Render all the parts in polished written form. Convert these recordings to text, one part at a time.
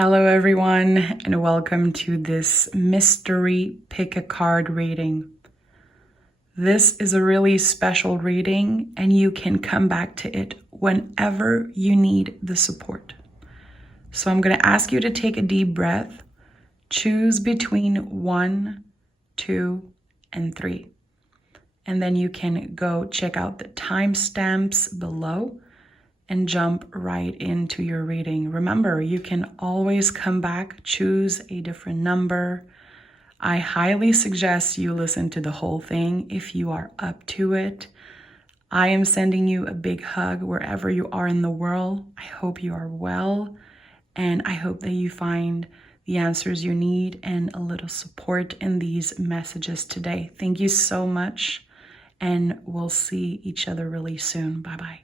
Hello everyone, and welcome to this mystery pick a card reading. This is a really special reading and you can come back to it whenever you need the support. So I'm going to ask you to take a deep breath, choose between 1, 2, and 3. And then you can go check out the timestamps below and jump right into your reading. Remember, you can always come back, choose a different number. I highly suggest you listen to the whole thing if you are up to it. I am sending you a big hug wherever you are in the world. I hope you are well, and I hope that you find the answers you need and a little support in these messages today. Thank you so much, and we'll see each other really soon. Bye-bye.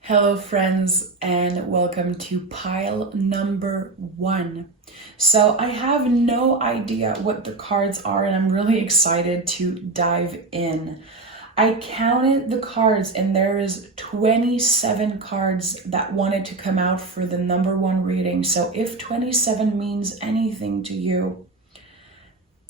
Hello friends, and welcome to pile number 1. So I have no idea what the cards are, and I'm really excited to dive in. I counted the cards and there is 27 cards that wanted to come out for the number 1 reading. So if 27 means anything to you,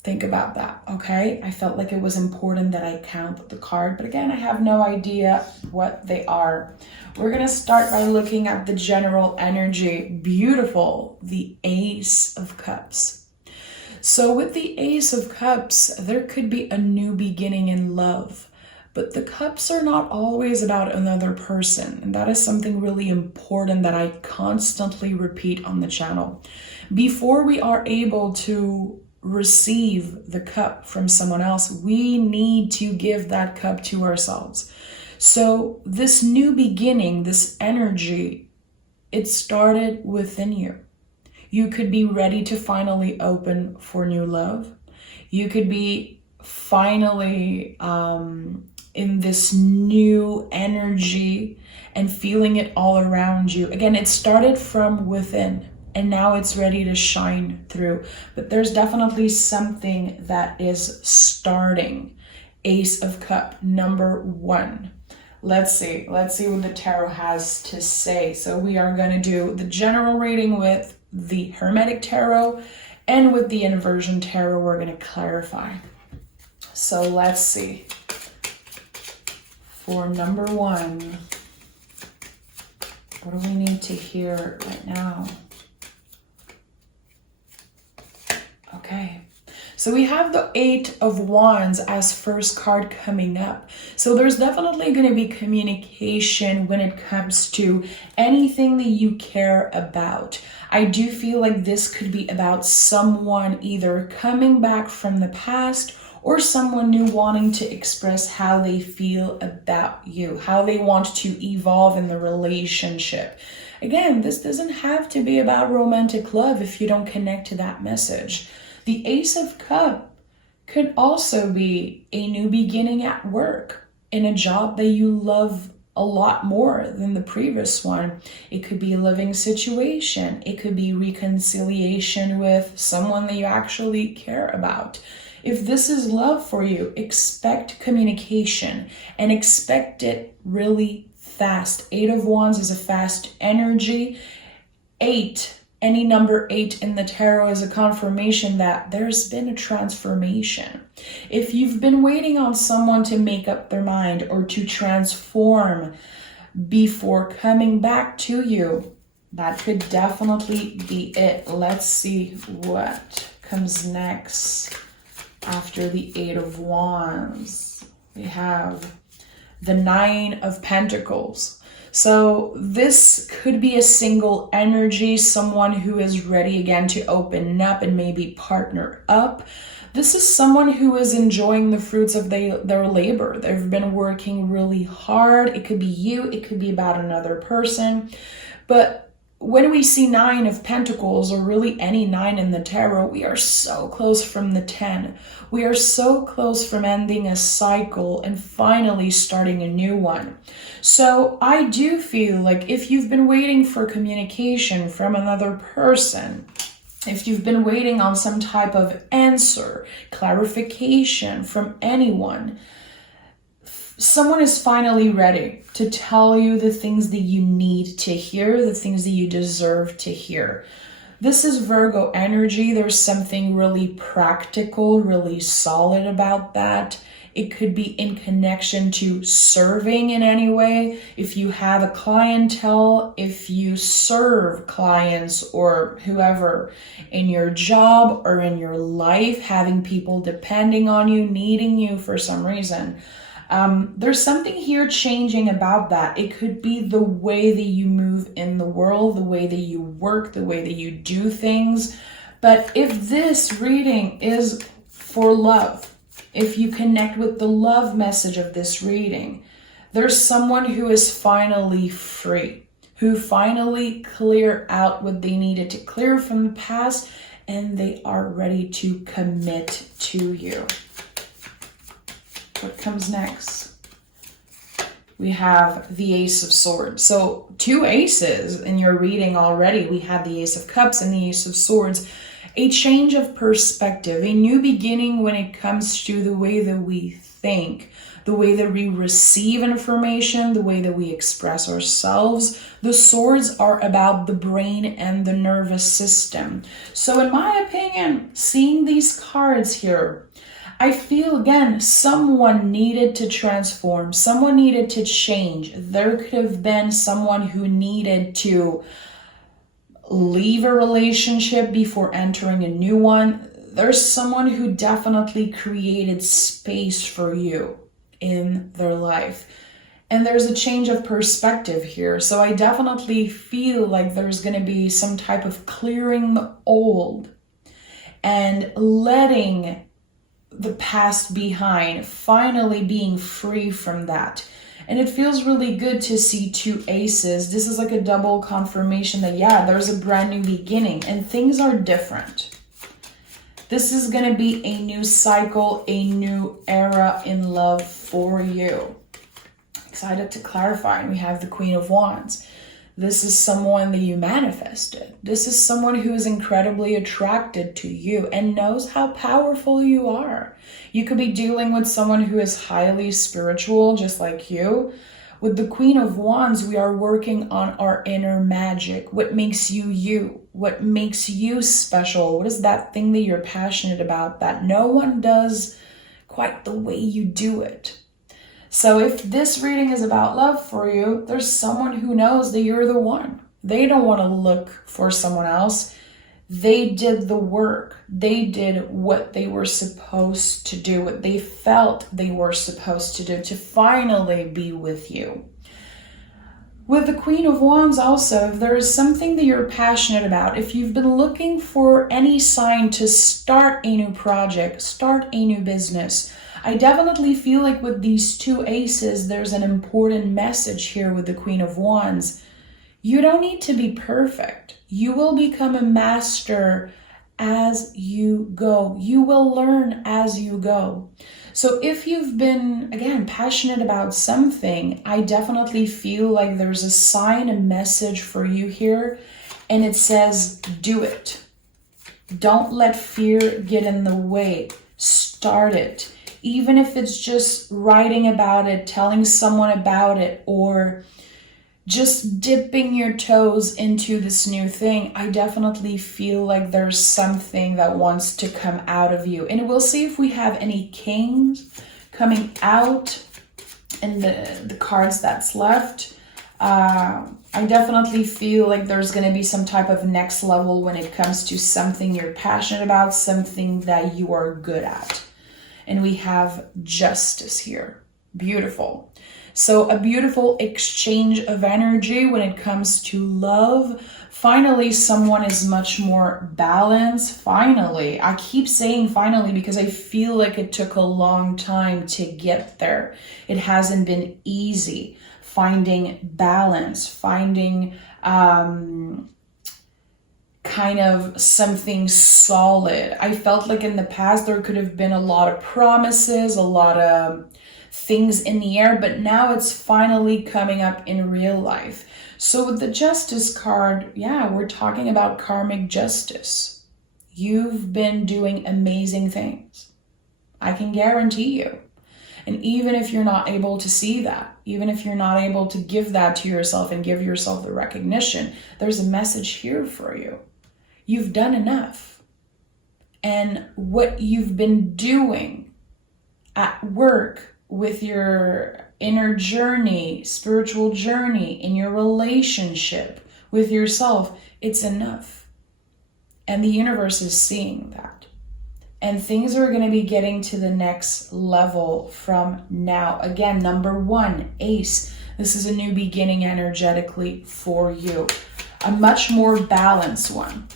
think about that, okay? I felt like it was important that I count the card, but again, I have no idea what they are. We're gonna start by looking at the general energy. Beautiful, the Ace of Cups. So with the Ace of Cups, there could be a new beginning in love, but the cups are not always about another person, and that is something really important that I constantly repeat on the channel. Before we are able to receive the cup from someone else, we need to give that cup to ourselves. So this new beginning, this energy, it started within you. You could be ready to finally open for new love. You could be finally in this new energy and feeling it all around you. Again, it started from within, and now it's ready to shine through. But there's definitely something that is starting. Ace of Cup, number 1. Let's see what the tarot has to say. So we are going to do the general reading with the Hermetic Tarot, and with the Inversion Tarot, we're going to clarify. So let's see. For number 1, what do we need to hear right now? Okay, so we have the 8 of Wands as first card coming up. So there's definitely going to be communication when it comes to anything that you care about. I do feel like this could be about someone either coming back from the past or someone new wanting to express how they feel about you, how they want to evolve in the relationship. Again, this doesn't have to be about romantic love if you don't connect to that message. The Ace of Cups could also be a new beginning at work, in a job that you love a lot more than the previous one. It could be a living situation. It could be reconciliation with someone that you actually care about. If this is love for you, expect communication and expect it really fast. 8 of Wands is a fast energy. 8, any number 8 in the tarot is a confirmation that there's been a transformation. If you've been waiting on someone to make up their mind or to transform before coming back to you, that could definitely be it. Let's see what comes next after the 8 of Wands. We have the 9 of Pentacles. So this could be a single energy, someone who is ready again to open up and maybe partner up. This is someone who is enjoying the fruits of their labor. They've been working really hard. It could be you, it could be about another person. But when we see 9 of Pentacles, or really any 9 in the tarot, we are so close from the 10. We are so close from ending a cycle and finally starting a new one. So I do feel like if you've been waiting for communication from another person, if you've been waiting on some type of answer, clarification from anyone, someone is finally ready to tell you the things that you need to hear, the things that you deserve to hear. This is Virgo energy. There's something really practical, really solid about that. It could be in connection to serving in any way. If you have a clientele, if you serve clients or whoever in your job or in your life, having people depending on you, needing you for some reason. There's something here changing about that. It could be the way that you move in the world, the way that you work, the way that you do things. But if this reading is for love, if you connect with the love message of this reading, there's someone who is finally free, who finally clear out what they needed to clear from the past, and they are ready to commit to you. What comes next? We have the Ace of Swords. So 2 aces in your reading already. We have the Ace of Cups and the Ace of Swords. A change of perspective, a new beginning when it comes to the way that we think, the way that we receive information, the way that we express ourselves. The swords are about the brain and the nervous system. So in my opinion, seeing these cards here, I feel, again, someone needed to transform, someone needed to change. There could have been someone who needed to leave a relationship before entering a new one. There's someone who definitely created space for you in their life. And there's a change of perspective here. So I definitely feel like there's going to be some type of clearing the old and letting the past behind, finally being free from that. And it feels really good to see 2 aces. This is like a double confirmation that, yeah, there's a brand new beginning and things are different. This is going to be a new cycle, a new era in love for you. Excited to clarify. And we have the Queen of Wands. This is someone that you manifested. This is someone who is incredibly attracted to you and knows how powerful you are. You could be dealing with someone who is highly spiritual, just like you. With the Queen of Wands, we are working on our inner magic. What makes you you? What makes you special? What is that thing that you're passionate about that no one does quite the way you do it? So if this reading is about love for you, there's someone who knows that you're the one. They don't want to look for someone else. They did the work. They did what they were supposed to do, what they felt they were supposed to do to finally be with you. With the Queen of Wands also, if there is something that you're passionate about, if you've been looking for any sign to start a new project, start a new business, I definitely feel like with these 2 aces, there's an important message here with the Queen of Wands. You don't need to be perfect. You will become a master as you go. You will learn as you go. So if you've been, again, passionate about something, I definitely feel like there's a sign, a message for you here, and it says, do it. Don't let fear get in the way. Start it. Even if it's just writing about it, telling someone about it, or just dipping your toes into this new thing, I definitely feel like there's something that wants to come out of you. And we'll see if we have any kings coming out in the cards that's left. I definitely feel like there's going to be some type of next level when it comes to something you're passionate about, something that you are good at. And we have Justice here. Beautiful. So a beautiful exchange of energy when it comes to love. Finally, someone is much more balanced. Finally. I keep saying finally because I feel like it took a long time to get there. It hasn't been easy. Finding balance, finding kind of something solid. I felt like in the past there could have been a lot of promises, a lot of things in the air, but now it's finally coming up in real life. So with the Justice card, yeah, we're talking about karmic justice. You've been doing amazing things. I can guarantee you. And even if you're not able to see that, even if you're not able to give that to yourself and give yourself the recognition, there's a message here for you. You've done enough. And what you've been doing at work, with your inner journey, spiritual journey, in your relationship with yourself, it's enough. And the universe is seeing that. And things are going to be getting to the next level from now. Again, number 1, Ace. This is a new beginning energetically for you. A much more balanced one.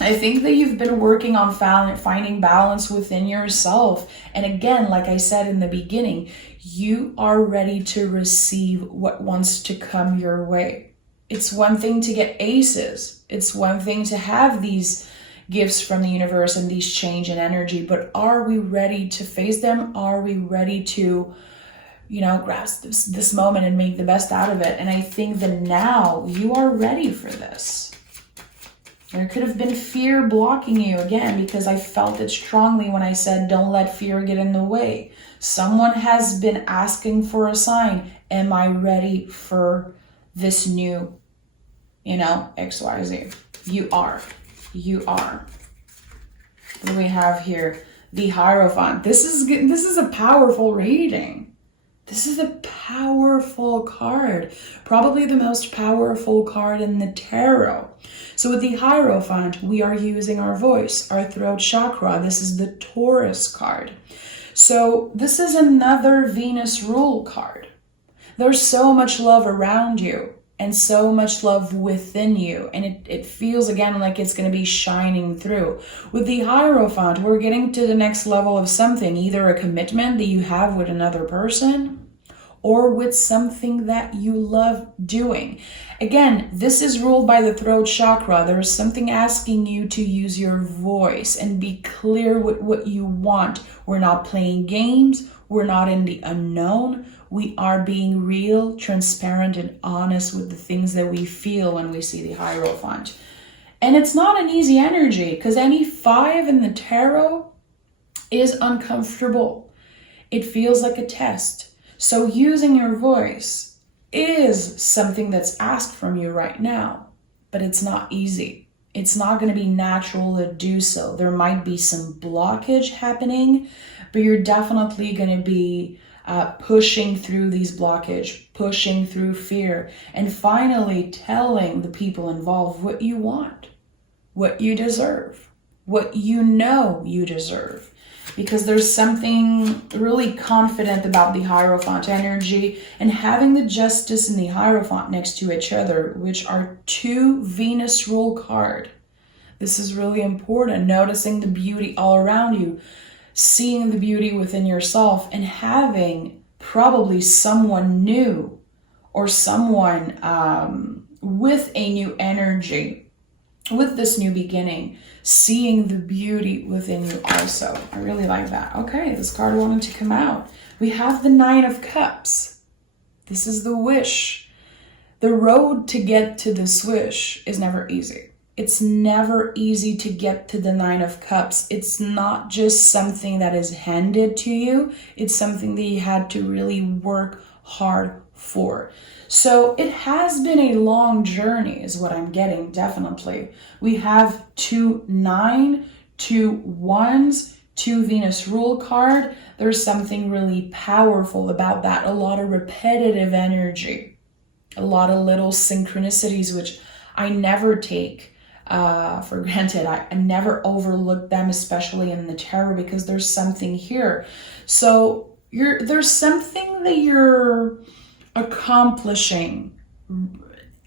I think that you've been working on finding balance within yourself. And again, like I said in the beginning, you are ready to receive what wants to come your way. It's one thing to get aces. It's one thing to have these gifts from the universe and these change in energy. But are we ready to face them? Are we ready to, grasp this moment and make the best out of it? And I think that now you are ready for this. There could have been fear blocking you, again, because I felt it strongly when I said, don't let fear get in the way. Someone has been asking for a sign. Am I ready for this new, XYZ? You are. You are. What do we have here? The Hierophant. This is a powerful reading. This is a powerful card. Probably the most powerful card in the tarot. So with the Hierophant, we are using our voice, our throat chakra. This is the Taurus card. So this is another Venus rule card. There's so much love around you and so much love within you. And it feels, again, like it's going to be shining through. With the Hierophant, we're getting to the next level of something, either a commitment that you have with another person or with something that you love doing. Again, this is ruled by the throat chakra. There's something asking you to use your voice and be clear with what you want. We're not playing games. We're not in the unknown. We are being real, transparent, and honest with the things that we feel when we see the Hierophant. And it's not an easy energy, because any 5 in the tarot is uncomfortable. It feels like a test. So using your voice is something that's asked from you right now, but it's not easy. It's not going to be natural to do so. There might be some blockage happening, but you're definitely going to be pushing through these blockage, pushing through fear, and finally telling the people involved what you want, what you deserve, what you deserve. Because there's something really confident about the Hierophant energy, and having the Justice and the Hierophant next to each other, which are 2 Venus rule card. This is really important. Noticing the beauty all around you, seeing the beauty within yourself, and having probably someone new or someone with a new energy, with this new beginning, seeing the beauty within you also. I really like that. Okay, this card wanted to come out. We have the 9 of Cups. This is the wish. The road to get to this wish is never easy. It's never easy to get to the 9 of Cups. It's not just something that is handed to you. It's something that you had to really work hard for. So it has been a long journey is what I'm getting, definitely. We have 2 9, 2 1s, 2 Venus rule card. There's something really powerful about that. A lot of repetitive energy, a lot of little synchronicities, which I never take for granted. I never overlook them, especially in the tarot, because there's something here. So there's something that you're accomplishing.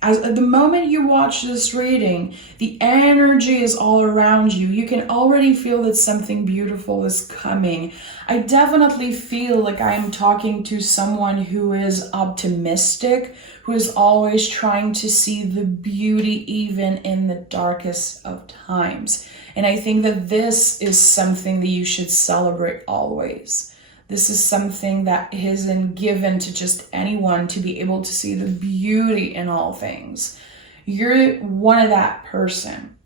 At the moment you watch this reading, the energy is all around you. You can already feel that something beautiful is coming. I definitely feel like I'm talking to someone who is optimistic, who is always trying to see the beauty even in the darkest of times. And I think that this is something that you should celebrate always. This is something that isn't given to just anyone, to be able to see the beauty in all things. You're one of that person.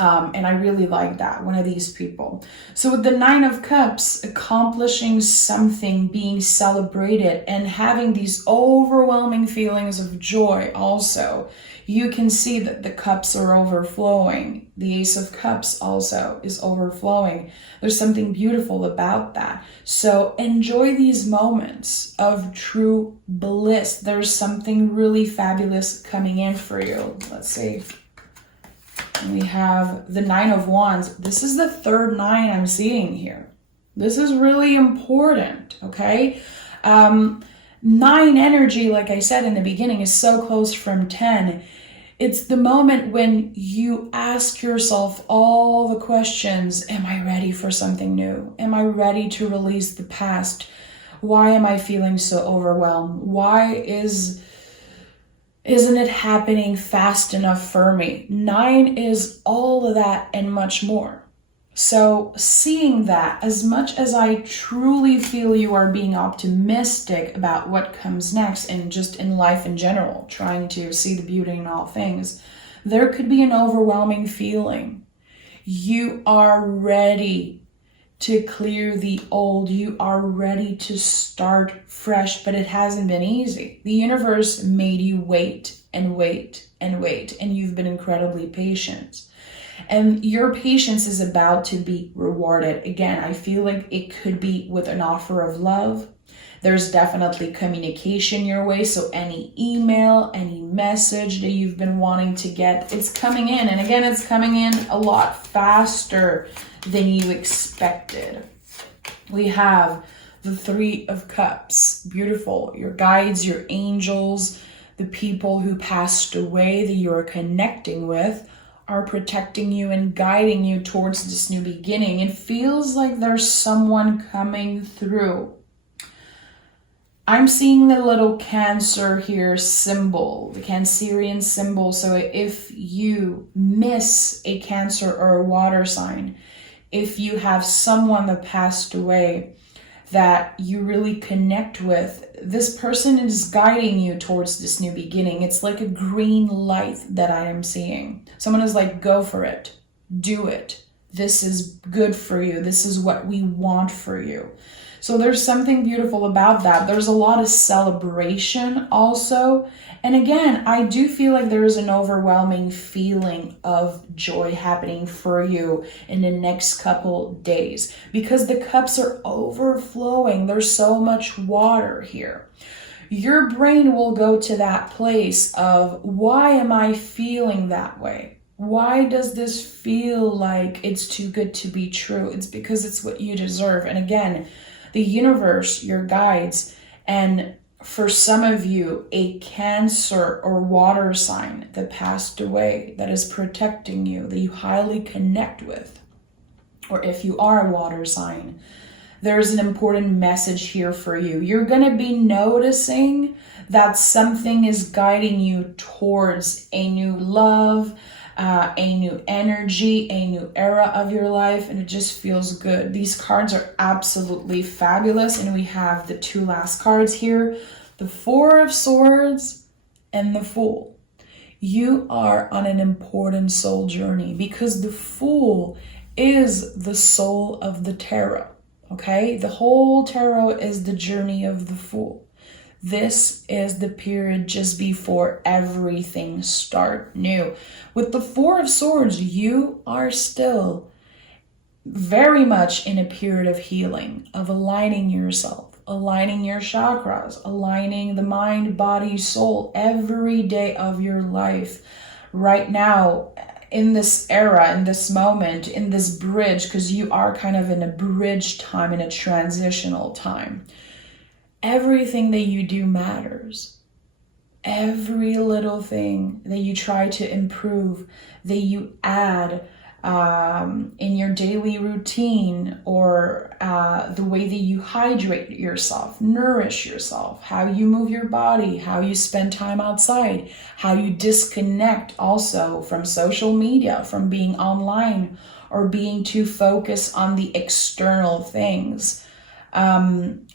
And I really like that, one of these people. So with the Nine of Cups, accomplishing something, being celebrated, and having these overwhelming feelings of joy also, you can see that the cups are overflowing. The Ace of Cups also is overflowing. There's something beautiful about that. So enjoy these moments of true bliss. There's something really fabulous coming in for you. Let's see. We have the Nine of Wands. This is the third nine I'm seeing here. This is really important, okay? Nine energy, like I said in the beginning, is so close from 10. It's the moment when you ask yourself all the questions. Am I ready for something new? Am I ready to release the past? Why am I feeling so overwhelmed? Why isn't it happening fast enough for me? 9 is all of that and much more. So seeing that, as much as I truly feel you are being optimistic about what comes next and just in life in general, trying to see the beauty in all things, there could be an overwhelming feeling. You are ready to clear the old. You are ready to start fresh, but it hasn't been easy. The universe made you wait and wait and wait, and you've been incredibly patient. And your patience is about to be rewarded. Again, I feel like it could be with an offer of love. There's definitely communication your way. So any email, any message that you've been wanting to get, it's coming in. And again, it's coming in a lot faster than you expected. We have the Three of Cups. Beautiful. Your guides, your angels, the people who passed away that you're connecting with are protecting you and guiding you towards this new beginning. It feels like there's someone coming through. I'm seeing the little Cancer here symbol, the Cancerian symbol. So if you miss a Cancer or a water sign, if you have someone that passed away that you really connect with, this person is guiding you towards this new beginning. It's like a green light that I am seeing. Someone is like, go for it, do it. This is good for you. This is what we want for you. So there's something beautiful about that. There's a lot of celebration also. And again, I do feel like there is an overwhelming feeling of joy happening for you in the next couple days because the cups are overflowing. There's so much water here. Your brain will go to that place of, why am I feeling that way? Why does this feel like it's too good to be true? It's because it's what you deserve. And again, the universe, your guides, and for some of you, a Cancer or water sign that passed away that is protecting you, that you highly connect with. Or if you are a water sign, there's an important message here for you. You're going to be noticing that something is guiding you towards a new love, a new energy, a new era of your life, and it just feels good. These cards are absolutely fabulous, and we have the two last cards here, the Four of Swords and the Fool. You are on an important soul journey because the Fool is the soul of the tarot, okay? The whole tarot is the journey of the Fool. This is the period just before everything starts new. With the Four of Swords, you are still very much in a period of healing, of aligning yourself, aligning your chakras, aligning the mind, body, soul, every day of your life. Right now, in this era, in this moment, in this bridge, because you are kind of in a bridge time, in a transitional time. Everything that you do matters. Every little thing that you try to improve, that you add in your daily routine, or the way that you hydrate yourself, nourish yourself, how you move your body, how you spend time outside, how you disconnect also from social media, from being online or being too focused on the external things.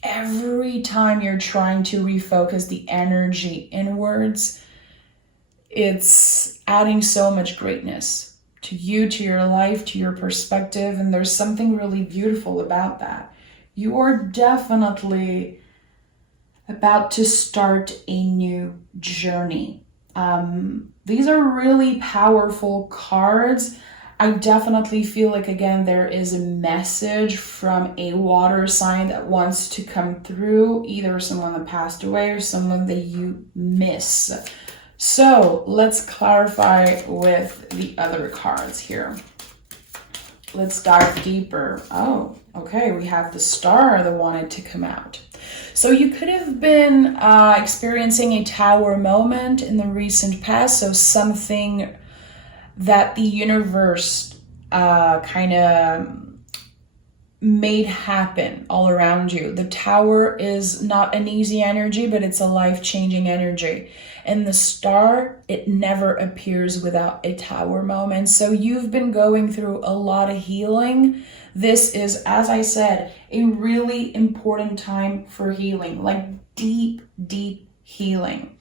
Every time you're trying to refocus the energy inwards, it's adding so much greatness to you, to your life, to your perspective. And there's something really beautiful about that. You are definitely about to start a new journey. These are really powerful cards. I definitely feel like, again, there is a message from a water sign that wants to come through, either someone that passed away or someone that you miss. So let's clarify with the other cards here. Let's dive deeper. Oh, okay, we have the Star that wanted to come out. So you could have been experiencing a tower moment in the recent past, so something that the universe kind of made happen all around you. The Tower is not an easy energy, but it's a life-changing energy. And the Star, it never appears without a Tower moment. So you've been going through a lot of healing. This is, as I said, a really important time for healing, like deep, deep healing.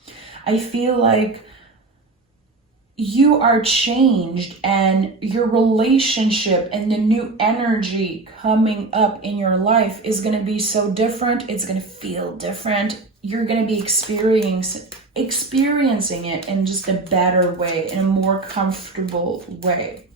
I feel like you are changed, and your relationship and the new energy coming up in your life is going to be so different. It's going to feel different. You're going to be experiencing it in just a better way, in a more comfortable way.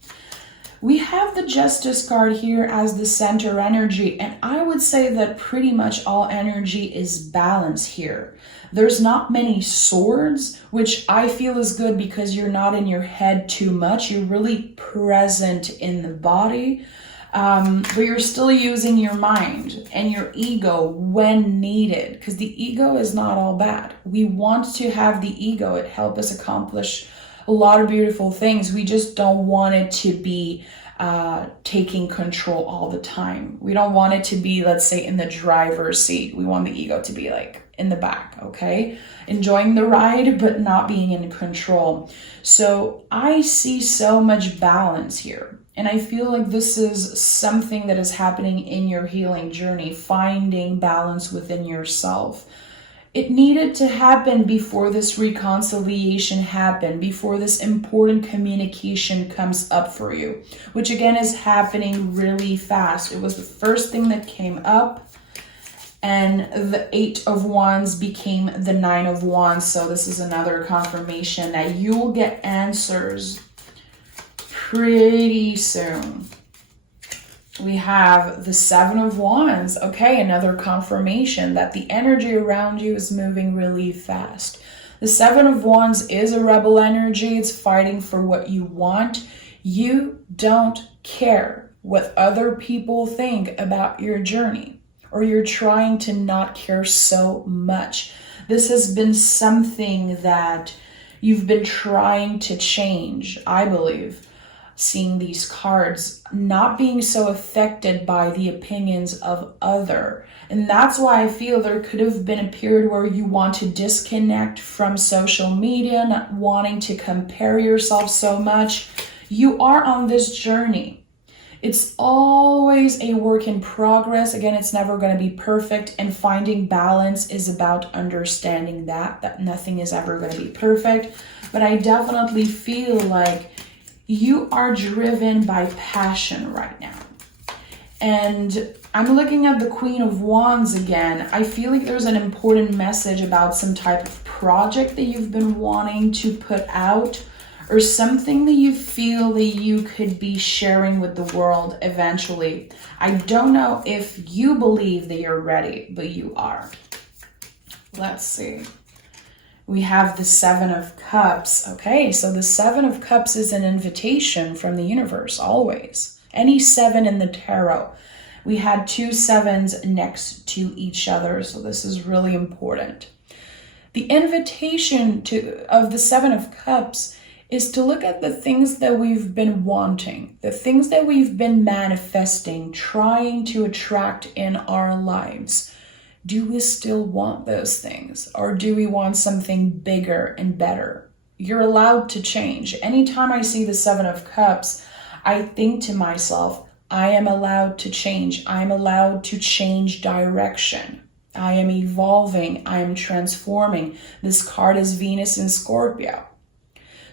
We have the Justice card here as the center energy, and I would say that pretty much all energy is balanced here. There's not many swords, which I feel is good because you're not in your head too much. You're really present in the body, but you're still using your mind and your ego when needed, because the ego is not all bad. We want to have the ego. It helps us accomplish a lot of beautiful things. We just don't want it to be taking control all the time. We don't want it to be, let's say, in the driver's seat. We want the ego to be like in the back, okay? Enjoying the ride, but not being in control. So I see so much balance here. And I feel like this is something that is happening in your healing journey, finding balance within yourself. It needed to happen before this reconciliation happened, before this important communication comes up for you, which again is happening really fast. It was the first thing that came up, and the 8 of Wands became the 9 of Wands. So this is another confirmation that you'll get answers pretty soon. We have the 7 of Wands. Okay, another confirmation that the energy around you is moving really fast. The 7 of Wands is a rebel energy. It's fighting for what you want. You don't care what other people think about your journey, or you're trying to not care so much. This has been something that you've been trying to change, I believe. Seeing these cards, not being so affected by the opinions of other. And that's why I feel there could have been a period where you want to disconnect from social media, not wanting to compare yourself so much. You are on this journey. It's always a work in progress. Again, it's never going to be perfect, and finding balance is about understanding that nothing is ever going to be perfect. But I definitely feel like you are driven by passion right now. And I'm looking at the Queen of Wands again. I feel like there's an important message about some type of project that you've been wanting to put out, or something that you feel that you could be sharing with the world eventually. I don't know if you believe that you're ready, but you are. Let's see. We have the 7 of Cups. Okay, so the 7 of Cups is an invitation from the universe, always. Any 7 in the tarot. We had 2 sevens next to each other, so this is really important. The invitation of the 7 of Cups is to look at the things that we've been wanting, the things that we've been manifesting, trying to attract in our lives. Do we still want those things, or do we want something bigger and better? You're allowed to change. Anytime I see the 7 of Cups, I think to myself, I am allowed to change. I am allowed to change direction. I am evolving. I am transforming. This card is Venus in Scorpio.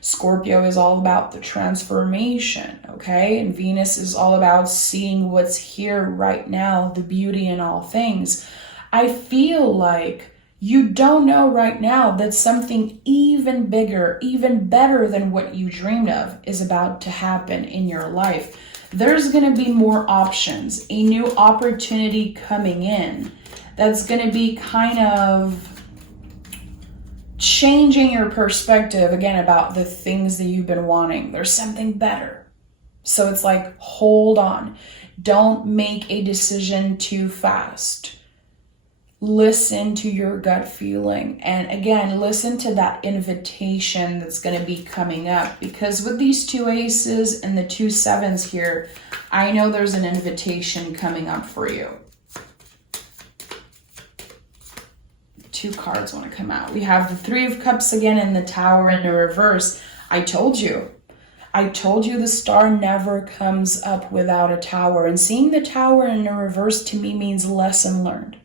Scorpio is all about the transformation, okay? And Venus is all about seeing what's here right now, the beauty in all things. I feel like you don't know right now that something even bigger, even better than what you dreamed of is about to happen in your life. There's going to be more options, a new opportunity coming in that's going to be kind of changing your perspective again about the things that you've been wanting. There's something better. So it's like, hold on. Don't make a decision too fast. Listen to your gut feeling. And again, listen to that invitation that's going to be coming up. Because with these 2 aces and the 2 sevens here, I know there's an invitation coming up for you. 2 cards want to come out. We have the 3 of Cups again and the Tower in the reverse. I told you the star never comes up without a tower. And seeing the Tower in the reverse to me means lesson learned.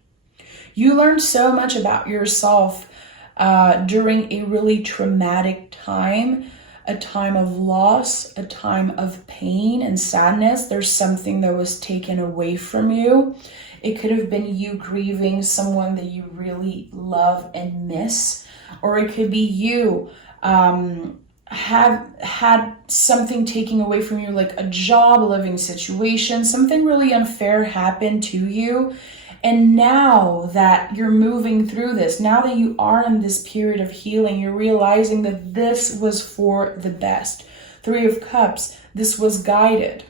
You learned so much about yourself during a really traumatic time, a time of loss, a time of pain and sadness. There's something that was taken away from you. It could have been you grieving someone that you really love and miss, or it could be you have had something taken away from you, like a job, a living situation, something really unfair happened to you. And now that you're moving through this, now that you are in this period of healing, you're realizing that this was for the best. 3 of Cups, this was guided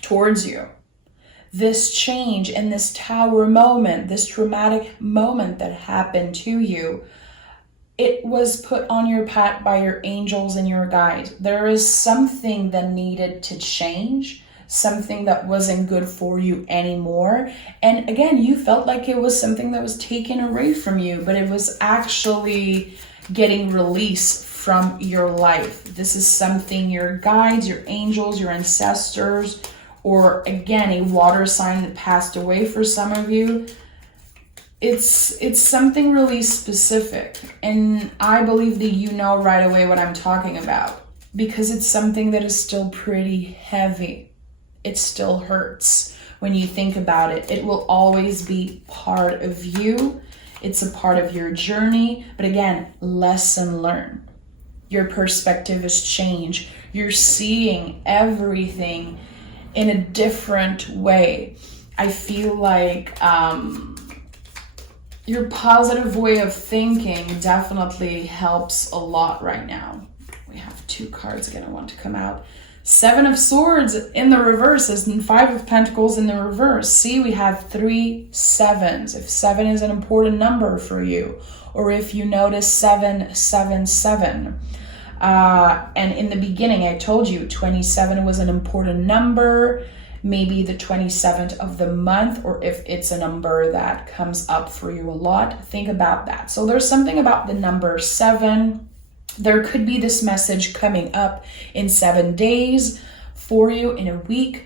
towards you. This change and this Tower moment, this traumatic moment that happened to you, it was put on your path by your angels and your guides. There is something that needed to change, something that wasn't good for you anymore. And again, you felt like it was something that was taken away from you, but it was actually getting release from your life. This is something your guides, your angels, your ancestors, or again, a water sign that passed away for some of you. It's something really specific. And I believe that you know right away what I'm talking about, because it's something that is still pretty heavy. It still hurts when you think about it. It will always be part of you. It's a part of your journey. But again, lesson learned. Your perspective has changed. You're seeing everything in a different way. I feel like your positive way of thinking definitely helps a lot right now. We have 2 cards again I want to come out. 7 of Swords in the reverse and 5 of Pentacles in the reverse. See, we have 3 sevens. If 7 is an important number for you, or if you notice 777. And in the beginning, I told you 27 was an important number, maybe the 27th of the month, or if it's a number that comes up for you a lot, think about that. So there's something about the number 7. There could be this message coming up in 7 days for you, in a week.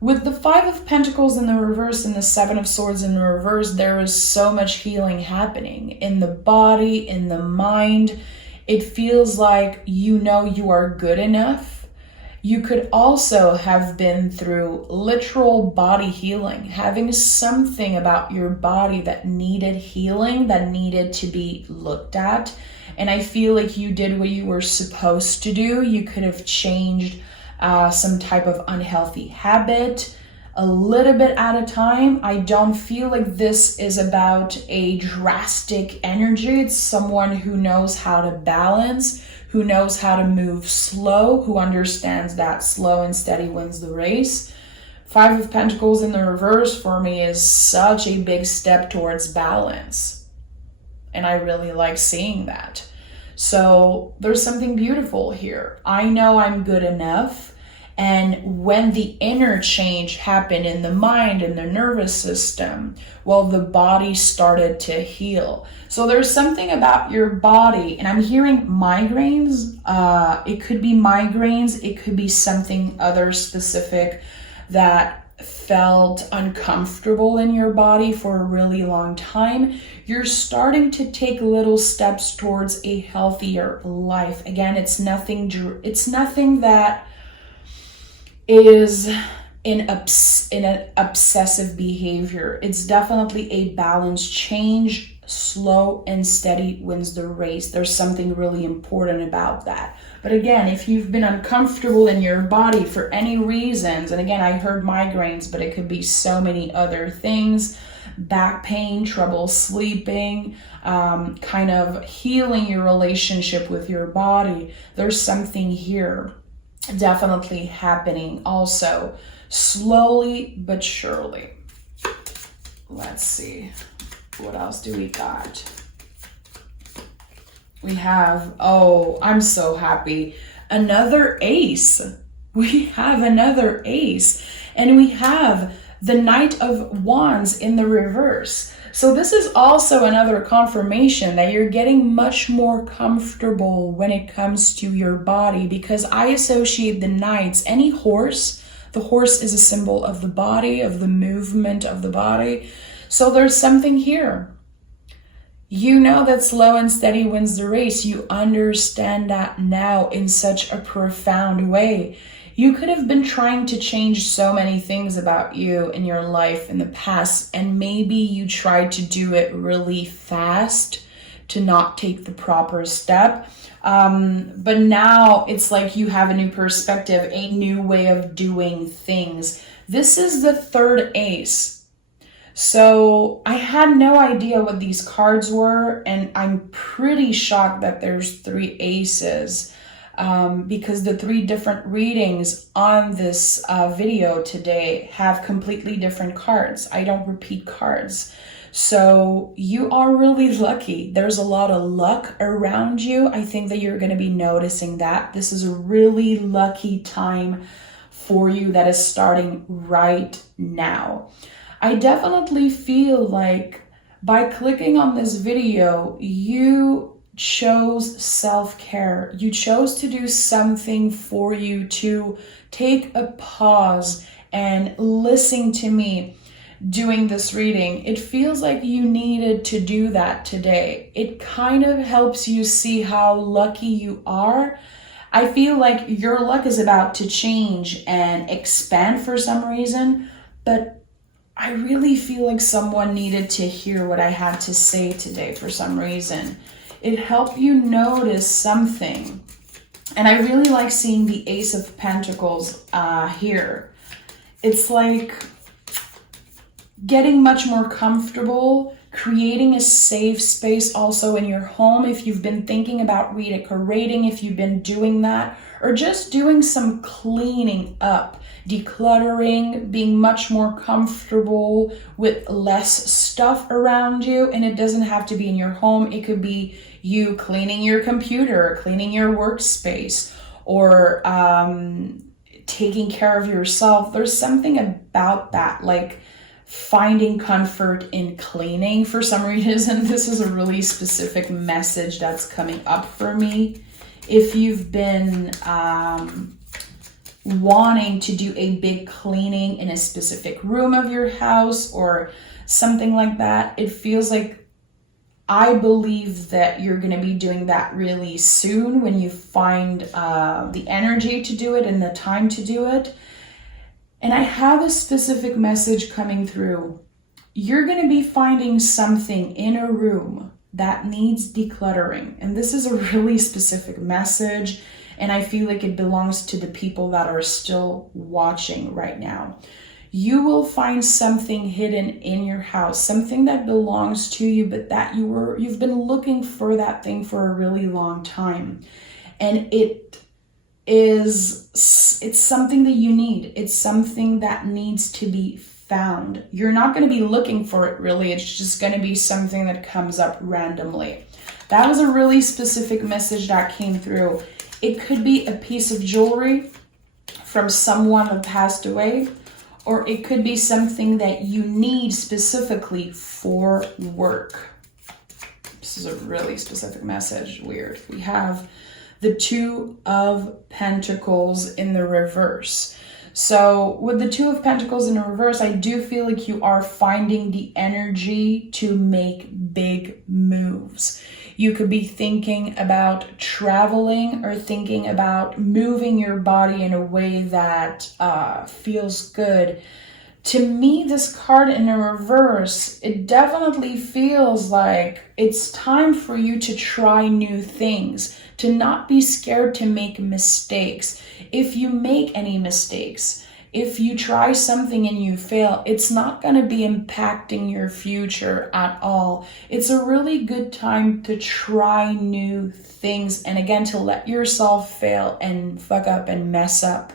With the 5 of Pentacles in the reverse and the 7 of Swords in the reverse, there is so much healing happening in the body, in the mind. It feels like you know you are good enough. You could also have been through literal body healing, having something about your body that needed healing, that needed to be looked at. And I feel like you did what you were supposed to do. You could have changed some type of unhealthy habit a little bit at a time. I don't feel like this is about a drastic energy. It's someone who knows how to balance, who knows how to move slow, who understands that slow and steady wins the race. 5 of Pentacles in the reverse for me is such a big step towards balance. And I really like seeing that. So there's something beautiful here. I know I'm good enough. And when the inner change happened in the mind and the nervous system, well, the body started to heal. So there's something about your body, and I'm hearing migraines. It could be migraines. It could be something other specific that felt uncomfortable in your body for a really long time, you're starting to take little steps towards a healthier life. Again, it's nothing that is in an obsessive behavior. It's definitely a balanced change. Slow and steady wins the race. There's something really important about that. But again, if you've been uncomfortable in your body for any reasons, and again, I heard migraines, but it could be so many other things, back pain, trouble sleeping, kind of healing your relationship with your body, there's something here definitely happening also, slowly but surely. Let's see. What else do we got? We have, oh, I'm so happy. Another ace. We have another ace. And we have the Knight of Wands in the reverse. So this is also another confirmation that you're getting much more comfortable when it comes to your body, because I associate the knights, any horse, the horse is a symbol of the body, of the movement of the body. So there's something here. You know that slow and steady wins the race. You understand that now in such a profound way. You could have been trying to change so many things about you in your life in the past, and maybe you tried to do it really fast to not take the proper step. But now it's like you have a new perspective, a new way of doing things. This is the third ace. So I had no idea what these cards were, and I'm pretty shocked that there's 3 aces, because the 3 different readings on this video today have completely different cards. I don't repeat cards. So you are really lucky. There's a lot of luck around you. I think that you're going to be noticing that. This is a really lucky time for you that is starting right now. I definitely feel like by clicking on this video, you chose self-care. You chose to do something for you, to take a pause and listen to me doing this reading. It feels like you needed to do that today. It kind of helps you see how lucky you are. I feel like your luck is about to change and expand for some reason, but I really feel like someone needed to hear what I had to say today for some reason. It helped you notice something. And I really like seeing the Ace of Pentacles here. It's like getting much more comfortable, creating a safe space also in your home. If you've been thinking about redecorating, if you've been doing that, or just doing some cleaning up, decluttering, being much more comfortable with less stuff around you. And it doesn't have to be in your home. It could be you cleaning your computer, cleaning your workspace, or taking care of yourself. There's something about that, like finding comfort in cleaning. For some reason, this is a really specific message that's coming up for me. If you've been wanting to do a big cleaning in a specific room of your house or something like that, it feels like, I believe that you're going to be doing that really soon when you find the energy to do it and the time to do it. And I have a specific message coming through. You're going to be finding something in a room that needs decluttering. And this is a really specific message. And I feel like it belongs to the people that are still watching right now. You will find something hidden in your house, something that belongs to you, but that you've been looking for that thing for a really long time. And it's something that you need. It's something that needs to be found. You're not going to be looking for it really. It's just going to be something that comes up randomly. That was a really specific message that came through. It could be a piece of jewelry from someone who passed away, or it could be something that you need specifically for work. This is a really specific message. Weird. We have the Two of Pentacles in the reverse. So with the Two of Pentacles in reverse, I do feel like you are finding the energy to make big moves. You could be thinking about traveling or thinking about moving your body in a way that feels good. To me, this card in a reverse, it definitely feels like it's time for you to try new things, to not be scared to make mistakes. If you make any mistakes, if you try something and you fail, it's not going to be impacting your future at all. It's a really good time to try new things, and again, to let yourself fail and fuck up and mess up.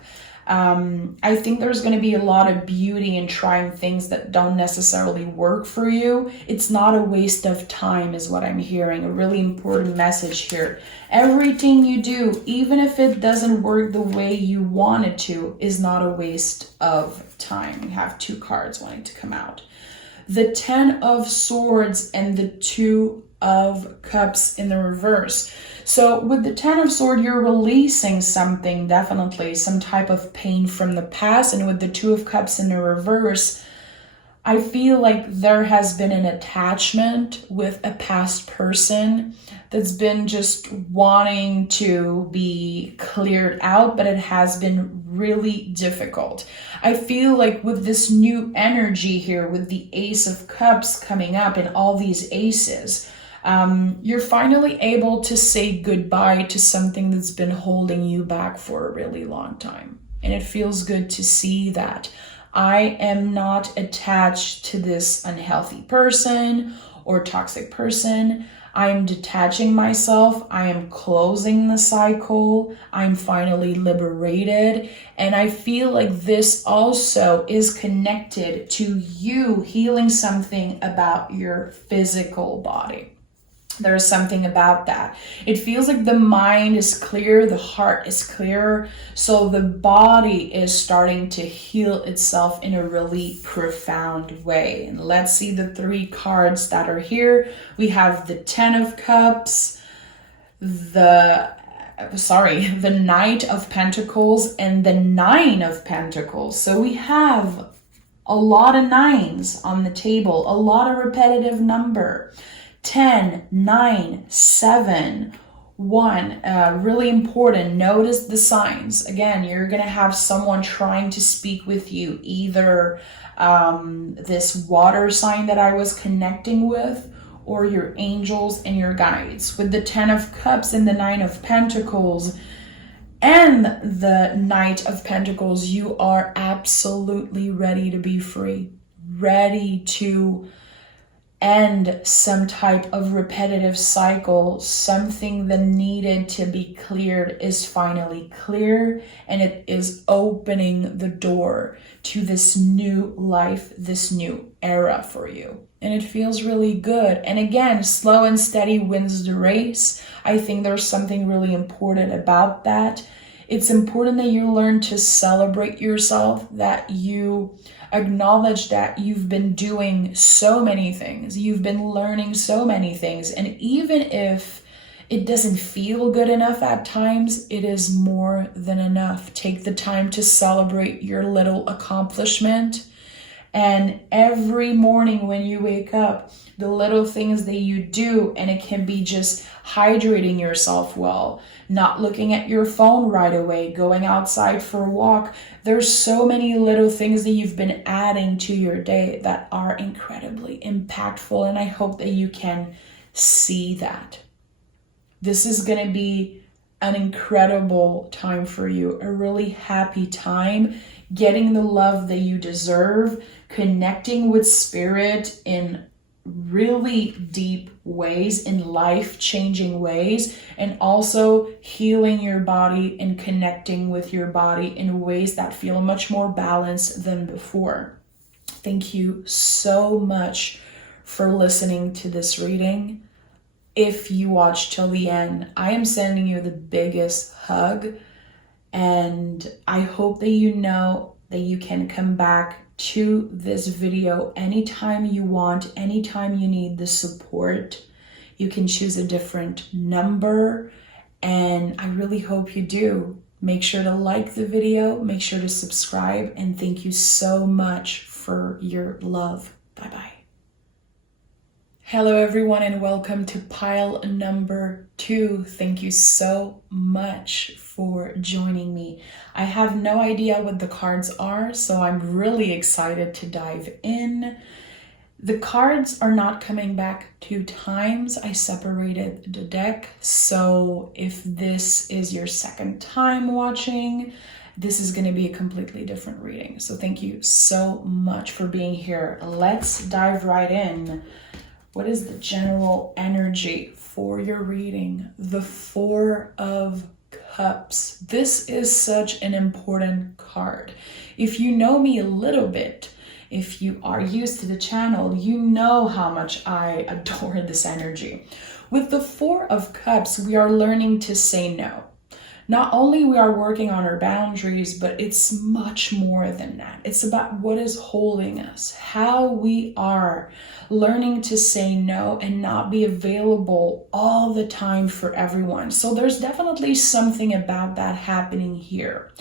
I think there's going to be a lot of beauty in trying things that don't necessarily work for you. It's not a waste of time is what I'm hearing. A really important message here. Everything you do, even if it doesn't work the way you want it to, is not a waste of time. We have two cards wanting to come out. The Ten of Swords and the Two of Cups in the reverse. So with the Ten of Swords, you're releasing something, definitely, some type of pain from the past. And with the Two of Cups in the reverse, I feel like there has been an attachment with a past person that's been just wanting to be cleared out, but it has been really difficult. I feel like with this new energy here, with the Ace of Cups coming up and all these aces, you're finally able to say goodbye to something that's been holding you back for a really long time. And it feels good to see that. I am not attached to this unhealthy person or toxic person. I am detaching myself. I am closing the cycle. I'm finally liberated. And I feel like this also is connected to you healing something about your physical body. There's something about that. It feels like the mind is clear, the heart is clearer, so the body is starting to heal itself in a really profound way. And let's see the three cards that are here. We have the Ten of Cups, the Knight of Pentacles, and the Nine of Pentacles. So we have a lot of nines on the table, a lot of repetitive number. 10, 9, 7, 1. Really important. Notice the signs. Again, you're going to have someone trying to speak with you. Either this water sign that I was connecting with, or your angels and your guides. With the 10 of Cups and the 9 of Pentacles and the Knight of Pentacles, you are absolutely ready to be free. Ready to end some type of repetitive cycle. Something that needed to be cleared is finally clear, and it is opening the door to this new life, this new era for you. And it feels really good. And again, slow and steady wins the race. I think there's something really important about that. It's important that you learn to celebrate yourself, that you acknowledge that you've been doing so many things. You've been learning so many things. And even if it doesn't feel good enough at times, it is more than enough. Take the time to celebrate your little accomplishment. And every morning when you wake up, the little things that you do, and it can be just hydrating yourself well, not looking at your phone right away, going outside for a walk. There's so many little things that you've been adding to your day that are incredibly impactful, and I hope that you can see that. This is going to be an incredible time for you, a really happy time, getting the love that you deserve, connecting with spirit in really deep ways, in life-changing ways, and also healing your body and connecting with your body in ways that feel much more balanced than before. Thank you so much for listening to this reading. If you watched till the end, I am sending you the biggest hug, and I hope that you know that you can come back to this video anytime you want, anytime you need the support. You can choose a different number, and I really hope you do. Make sure to like the video, make sure to subscribe, and thank you so much for your love. Bye-bye. Hello everyone and welcome to pile number 2. Thank you so much for joining me. I have no idea what the cards are, so I'm really excited to dive in. The cards are not coming back 2 times. I separated the deck, so if this is your second time watching, this is going to be a completely different reading. So thank you so much for being here. Let's dive right in. What is the general energy for your reading? The 4 of Cups. This is such an important card. If you know me a little bit, if you are used to the channel, you know how much I adore this energy. With the 4 of Cups, we are learning to say no. Not only we are working on our boundaries, but it's much more than that. It's about what is holding us, how we are learning to say no and not be available all the time for everyone. So there's definitely something about that happening here.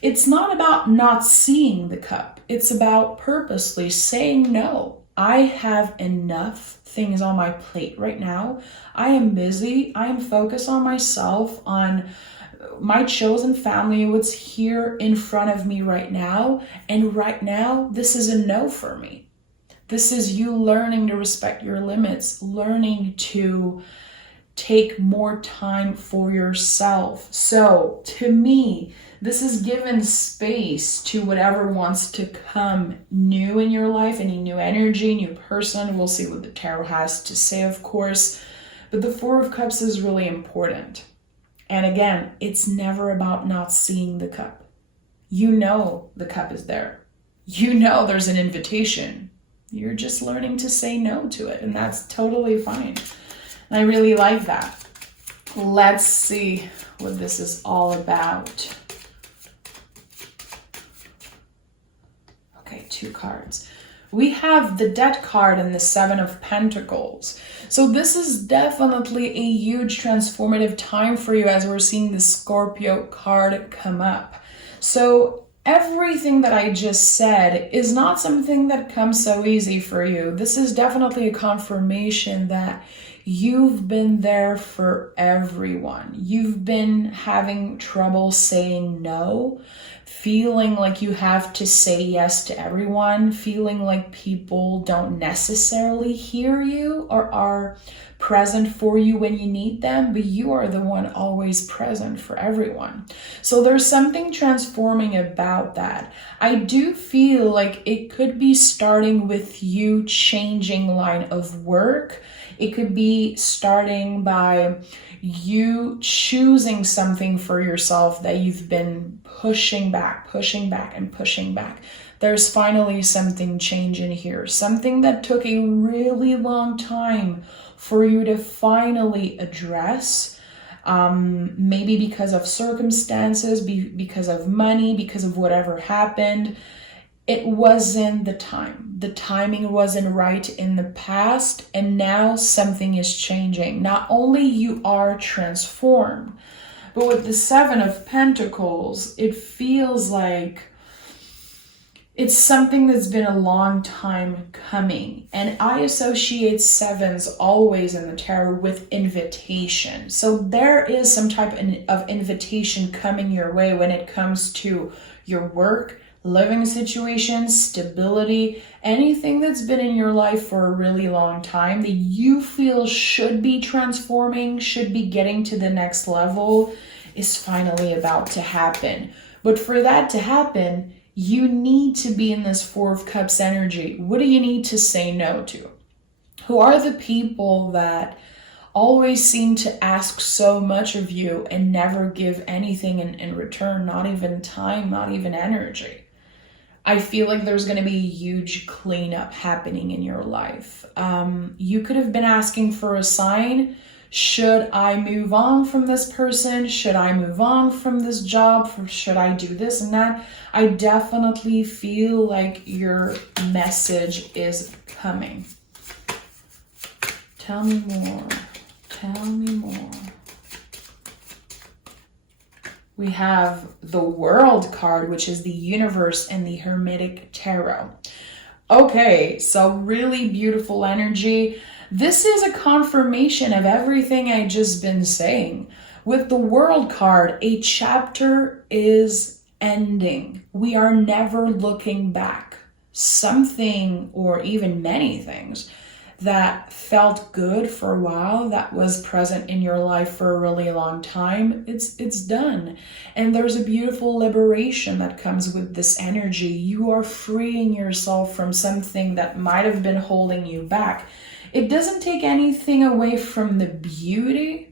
It's not about not seeing the cup. It's about purposely saying no. I have enough things on my plate right now. I am busy. I am focused on myself, on my chosen family, what's here in front of me right now. And right now, this is a no for me. This is you learning to respect your limits, learning to take more time for yourself. So to me, this is given space to whatever wants to come new in your life, any new energy, new person. We'll see what the tarot has to say, of course. But the 4 of Cups is really important. And again, it's never about not seeing the cup. You know the cup is there. You know there's an invitation. You're just learning to say no to it, and that's totally fine. And I really like that. Let's see what this is all about. Okay, 2 cards. We have the Death card and the 7 of Pentacles. So this is definitely a huge transformative time for you as we're seeing the Scorpio card come up. So everything that I just said is not something that comes so easy for you. This is definitely a confirmation that you've been there for everyone. You've been having trouble saying no, feeling like you have to say yes to everyone, feeling like people don't necessarily hear you or are present for you when you need them, but you are the one always present for everyone. So there's something transforming about that. I do feel like it could be starting with you changing line of work. It could be starting by you choosing something for yourself that you've been pushing back. There's finally something changing here. Something that took a really long time for you to finally address. Maybe because of circumstances, because of money, because of whatever happened. It wasn't the time. The timing wasn't right in the past, and now something is changing. Not only you are transformed, but with the 7 of Pentacles, it feels like it's something that's been a long time coming. And I associate 7s always in the tarot with invitation. So there is some type of invitation coming your way when it comes to your work, living situations, stability, anything that's been in your life for a really long time that you feel should be transforming, should be getting to the next level, is finally about to happen. But for that to happen, you need to be in this 4 of Cups energy. What do you need to say no to? Who are the people that always seem to ask so much of you and never give anything in return, not even time, not even energy? I feel like there's going to be a huge cleanup happening in your life. You could have been asking for a sign. Should I move on from this person? Should I move on from this job? Should I do this and that? I definitely feel like your message is coming. Tell me more. Tell me more. we have the World card, which is the universe and the Hermetic Tarot. Okay, so really beautiful energy. This is a confirmation of everything I just been saying. With the World card, a chapter is ending. We are never looking back. Something, or even many things, that felt good for a while, that was present in your life for a really long time, it's done. And there's a beautiful liberation that comes with this energy. You are freeing yourself from something that might have been holding you back. It doesn't take anything away from the beauty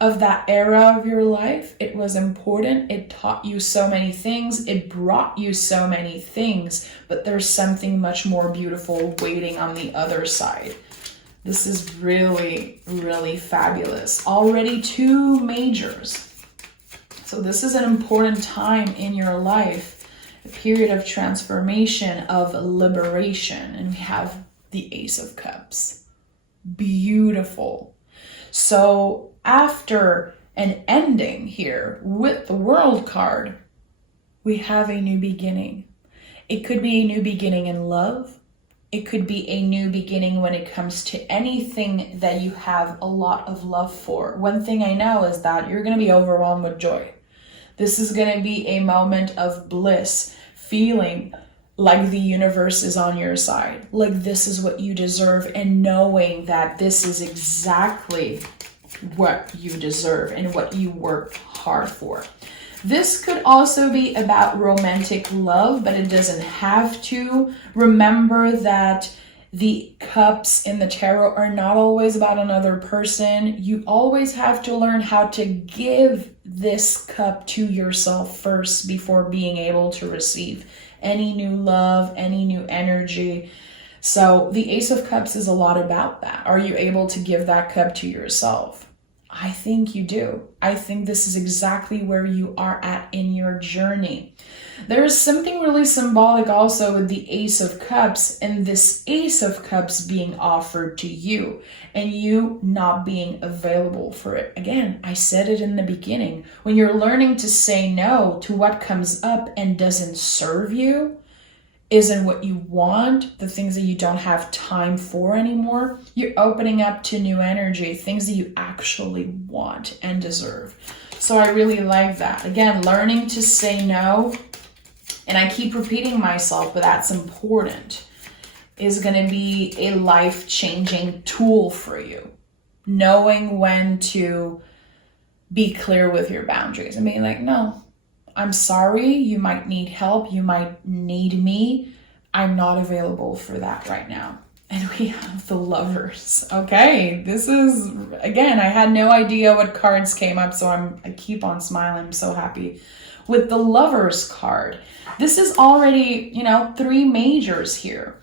of that era of your life. It was important. It taught you so many things. It brought you so many things, but there's something much more beautiful waiting on the other side. This is really, really fabulous. Already 2 majors. So this is an important time in your life, a period of transformation, of liberation. And we have the Ace of Cups. Beautiful. So after an ending here with the World card, we have a new beginning. It could be a new beginning in love. It could be a new beginning when it comes to anything that you have a lot of love for. One thing I know is that you're going to be overwhelmed with joy. This is going to be a moment of bliss, feeling like the universe is on your side, like this is what you deserve, and knowing that this is exactly what you deserve and what you worked hard for. This could also be about romantic love, but it doesn't have to. Remember that the cups in the tarot are not always about another person. You always have to learn how to give this cup to yourself first before being able to receive any new love, any new energy. So the Ace of Cups is a lot about that. Are you able to give that cup to yourself? I think you do. I think this is exactly where you are at in your journey. There is something really symbolic also with the Ace of Cups, and this Ace of Cups being offered to you and you not being available for it. Again, I said it in the beginning. When you're learning to say no to what comes up and doesn't serve you, isn't what you want, the things that you don't have time for anymore, you're opening up to new energy, things that you actually want and deserve. So I really like that. Again, learning to say no, and I keep repeating myself, but that's important, is going to be a life-changing tool for you. Knowing when to be clear with your boundaries and being like, no, I'm sorry, you might need help, you might need me. I'm not available for that right now. And we have the Lovers. Okay, this is, again, I had no idea what cards came up, so I keep on smiling. I'm so happy. With the Lovers card, this is already, 3 majors here.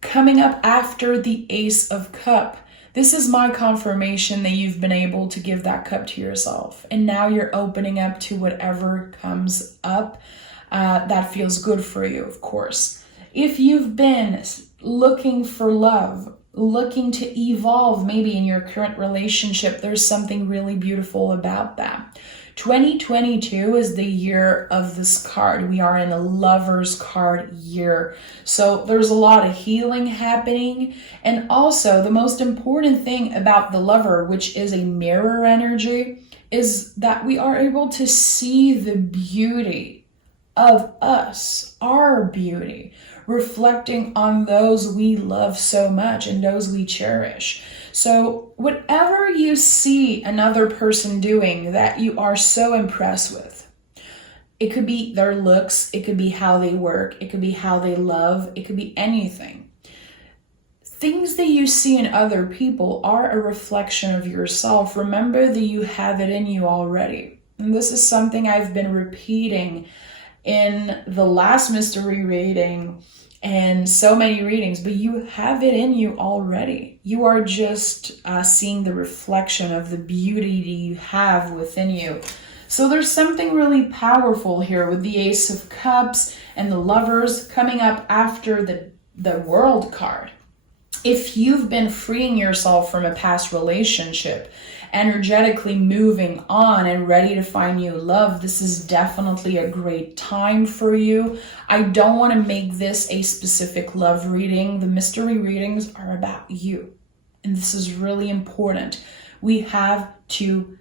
Coming up after the Ace of Cup. This is my confirmation that you've been able to give that cup to yourself. And now you're opening up to whatever comes up that feels good for you, of course. If you've been looking for love, looking to evolve maybe in your current relationship, there's something really beautiful about that. 2022 is the year of this card. We are in a Lovers card year. So there's a lot of healing happening. And also the most important thing about the Lover, which is a mirror energy, is that we are able to see the beauty of us, our beauty, reflecting on those we love so much and those we cherish. So whatever you see another person doing that you are so impressed with, it could be their looks, it could be how they work, it could be how they love, it could be anything. Things that you see in other people are a reflection of yourself. Remember that you have it in you already. And this is something I've been repeating in the last mystery reading and so many readings, but you have it in you already. You are just seeing the reflection of the beauty that you have within you. So there's something really powerful here with the Ace of Cups and the Lovers coming up after the World card. If you've been freeing yourself from a past relationship energetically moving on and ready to find new love, this is definitely a great time for you. I don't want to make this a specific love reading. The mystery readings are about you. And this is really important. We have to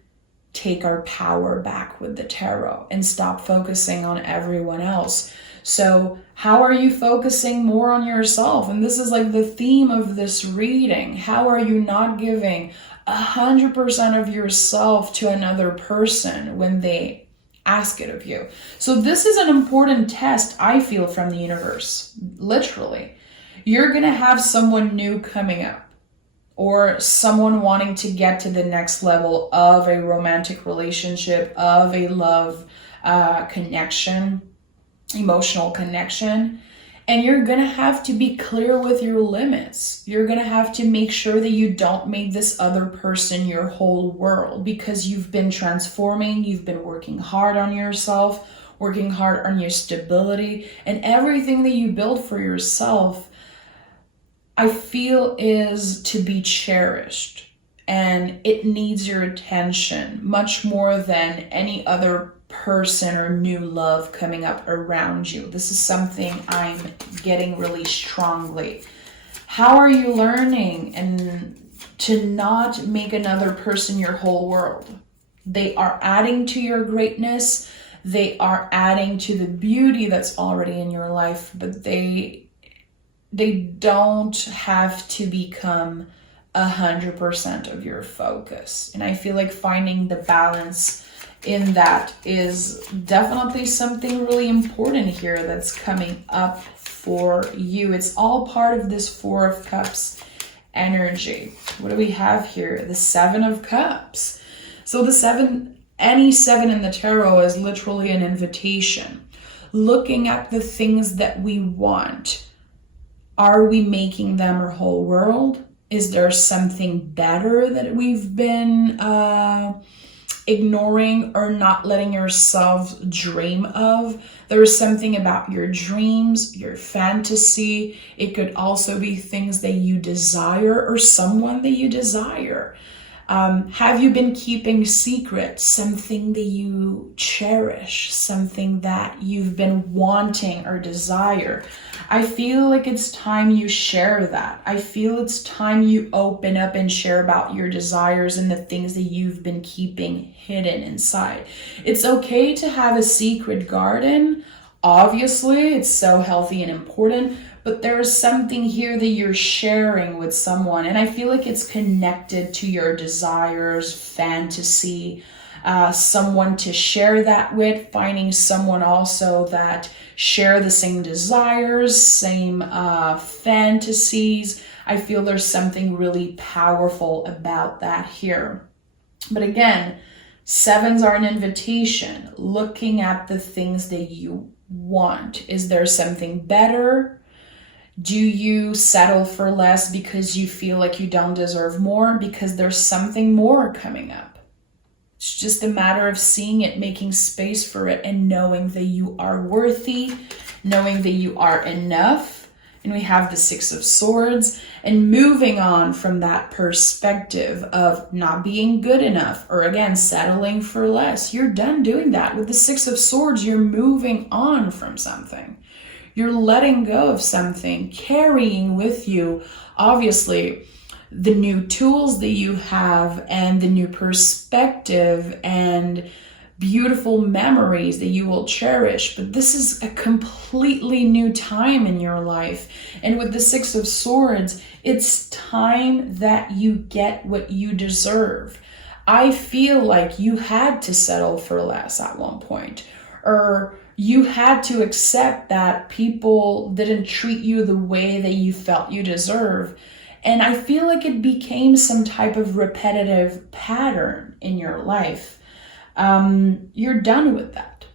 take our power back with the tarot and stop focusing on everyone else. So how are you focusing more on yourself? And this is like the theme of this reading. How are you not giving 100% of yourself to another person when they ask it of you? So this is an important test, I feel, from the universe. Literally. You're going to have someone new coming up, or someone wanting to get to the next level of a romantic relationship, of a love connection, emotional connection. And you're going to have to be clear with your limits. You're going to have to make sure that you don't make this other person your whole world, because you've been transforming, you've been working hard on yourself, working hard on your stability, and everything that you build for yourself, I feel, is to be cherished, and it needs your attention much more than any other person or new love coming up around you. This is something I'm getting really strongly. How are you learning and to not make another person your whole world? They are adding to your greatness. They are adding to the beauty that's already in your life, but they don't have to become 100% of your focus. And I feel like finding the balance in that is definitely something really important here that's coming up for you. It's all part of this Four of Cups energy. What do we have here? The Seven of Cups. So the seven, any seven in the tarot, is literally an invitation. Looking at the things that we want. Are we making them our whole world? Is there something better that we've been ignoring or not letting yourself dream of? There's something about your dreams, your fantasy. It could also be things that you desire or someone that you desire. Have you been keeping secret something that you cherish, something that you've been wanting or desire? I feel like it's time you share that. I feel it's time you open up and share about your desires and the things that you've been keeping hidden inside. It's okay to have a secret garden. Obviously, it's so healthy and important, but there's something here that you're sharing with someone. And I feel like it's connected to your desires, fantasy, someone to share that with, finding someone also that share the same desires, same fantasies. I feel there's something really powerful about that here. But again, sevens are an invitation, looking at the things that you want. Is there something better? Do you settle for less because you feel like you don't deserve more? Because there's something more coming up. It's just a matter of seeing it, making space for it, and knowing that you are worthy, knowing that you are enough. And we have the Six of Swords, and moving on from that perspective of not being good enough, or again, settling for less. You're done doing that. With the Six of Swords, you're moving on from something. You're letting go of something, carrying with you, obviously, the new tools that you have and the new perspective and beautiful memories that you will cherish. But this is a completely new time in your life. And with the Six of Swords, it's time that you get what you deserve. I feel like you had to settle for less at one point, or you had to accept that people didn't treat you the way that you felt you deserve. And I feel like it became some type of repetitive pattern in your life. You're done with that.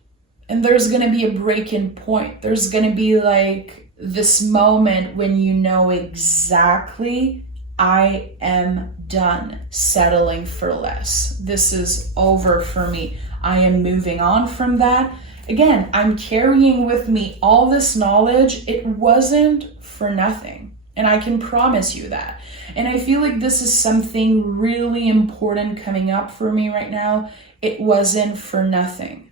And there's going to be a break-in point. There's going to be like this moment when you know exactly, I am done settling for less. This is over for me. I am moving on from that. Again, I'm carrying with me all this knowledge. It wasn't for nothing. And I can promise you that. And I feel like this is something really important coming up for me right now. It wasn't for nothing.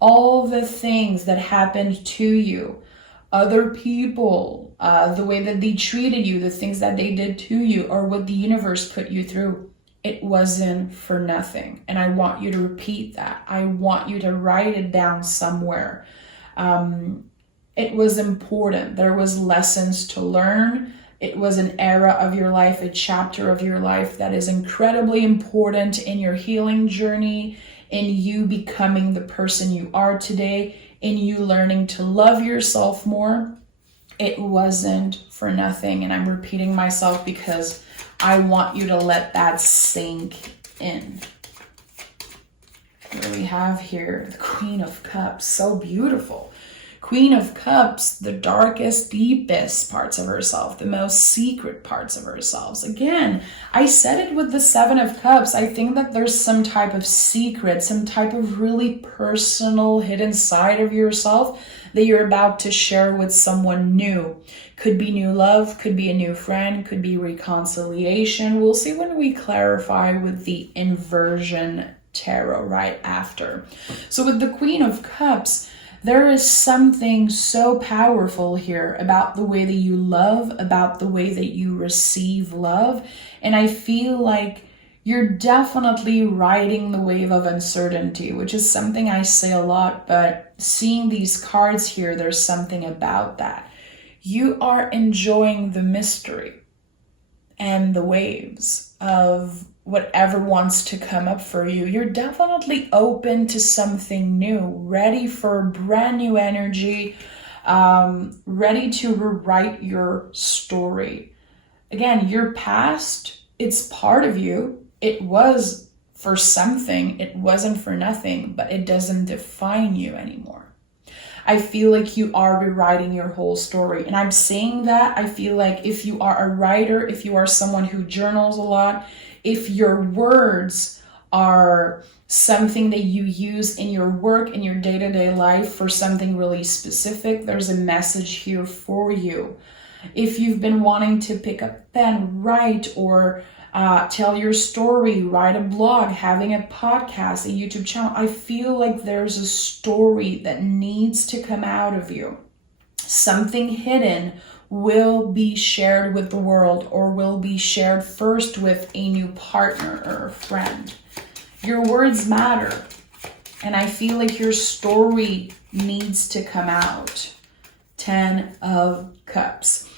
All the things that happened to you, other people, the way that they treated you, the things that they did to you, or what the universe put you through, it wasn't for nothing. And I want you to repeat that. I want you to write it down somewhere. It was important. There was lessons to learn. It was an era of your life, a chapter of your life that is incredibly important in your healing journey, in you becoming the person you are today, in you learning to love yourself more. It wasn't for nothing. And I'm repeating myself because I want you to let that sink in. What do we have here? The Queen of Cups, so beautiful. Queen of Cups, the darkest, deepest parts of herself, the most secret parts of ourselves. Again, I said it with the Seven of Cups. I think that there's some type of secret, some type of really personal hidden side of yourself that you're about to share with someone new. Could be new love, could be a new friend, could be reconciliation. We'll see when we clarify with the inversion tarot right after. So with the Queen of Cups, there is something so powerful here about the way that you love, about the way that you receive love. And I feel like you're definitely riding the wave of uncertainty, which is something I say a lot, but seeing these cards here, there's something about that. You are enjoying the mystery and the waves of whatever wants to come up for you. You're definitely open to something new, ready for brand new energy, ready to rewrite your story. Again, your past, it's part of you. It was for something, it wasn't for nothing, but it doesn't define you anymore. I feel like you are rewriting your whole story. And I'm saying that, I feel like if you are a writer, if you are someone who journals a lot, if your words are something that you use in your work, in your day-to-day life for something really specific, there's a message here for you. If you've been wanting to pick up a pen, write, or tell your story, write a blog, having a podcast, a YouTube channel, I feel like there's a story that needs to come out of you. Something hidden will be shared with the world, or will be shared first with a new partner or a friend. Your words matter, and I feel like your story needs to come out. 10 of Cups.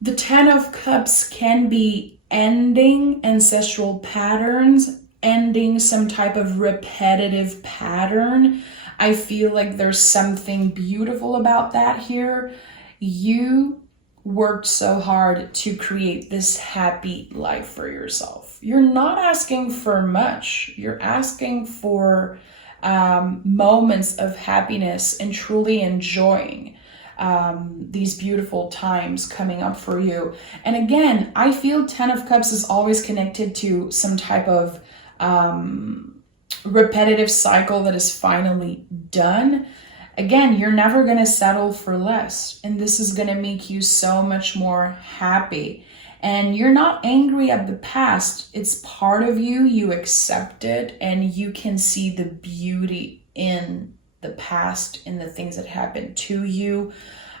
The 10 of Cups can be ending ancestral patterns, ending some type of repetitive pattern. I feel like there's something beautiful about that here. You worked so hard to create this happy life for yourself. You're not asking for much. You're asking for moments of happiness and truly enjoying these beautiful times coming up for you. And again, I feel 10 of Cups is always connected to some type of repetitive cycle that is finally done. Again, you're never going to settle for less, and this is going to make you so much more happy. And you're not angry at the past. It's part of you. You accept it, and you can see the beauty in the past, in the things that happened to you.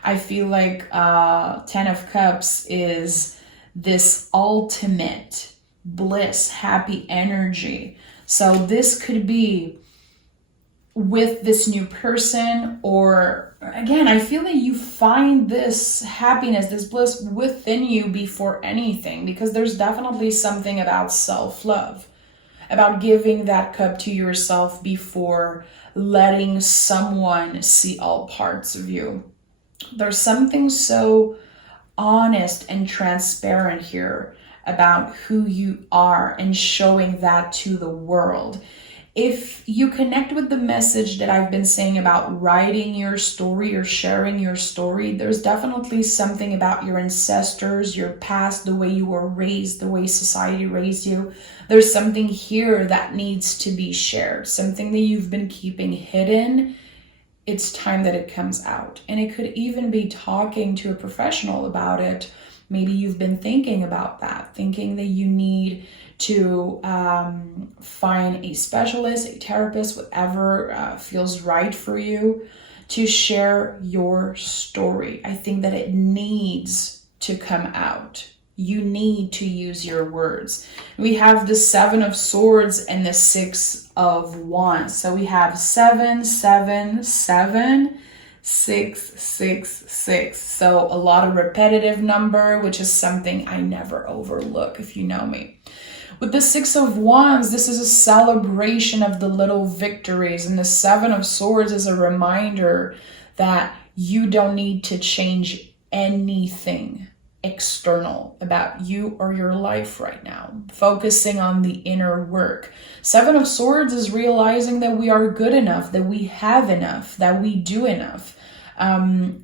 I feel like 10 of Cups is this ultimate bliss, happy energy. So this could be with this new person, or again, I feel like you find this happiness, this bliss within you before anything, because there's definitely something about self-love, about giving that cup to yourself before letting someone see all parts of you. There's something so honest and transparent here about who you are and showing that to the world. If you connect with the message that I've been saying about writing your story or sharing your story, there's definitely something about your ancestors, your past, the way you were raised, the way society raised you. There's something here that needs to be shared, something that you've been keeping hidden. It's time that it comes out. And it could even be talking to a professional about it, Maybe you've been thinking about that, thinking that you need to find a specialist, a therapist, whatever feels right for you, to share your story. I think that it needs to come out. You need to use your words. We have the 7 of Swords and the 6 of Wands. So we have 7, 7, 7, 6, 6, 6. So a lot of repetitive number, which is something I never overlook if you know me. With the 6 of Wands, this is a celebration of the little victories. And the 7 of Swords is a reminder that you don't need to change anything external about you or your life right now. Focusing on the inner work. 7 of Swords is realizing that we are good enough, that we have enough, that we do enough.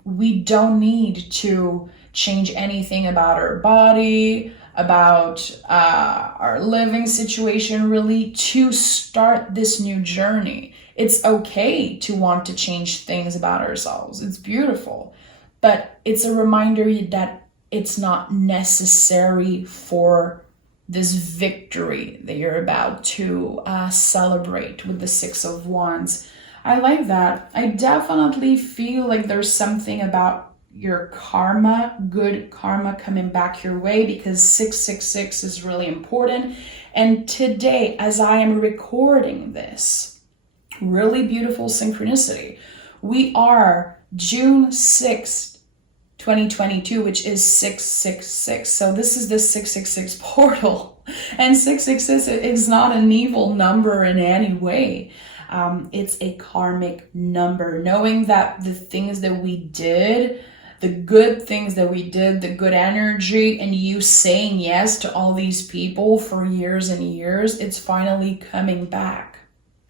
We don't need to change anything about our body, about our living situation, really, to start this new journey. It's okay to want to change things about ourselves. It's beautiful. But it's a reminder that it's not necessary for this victory that you're about to celebrate with the 6 of Wands. I like that. I definitely feel like there's something about your karma, good karma coming back your way, because 666 is really important. And today, as I am recording this, really beautiful synchronicity, we are June 6th, 2022, which is 666. So this is the 666 portal. And 666 is not an evil number in any way. It's a karmic number. Knowing that the things that we did, the good things that we did, the good energy, and you saying yes to all these people for years and years, it's finally coming back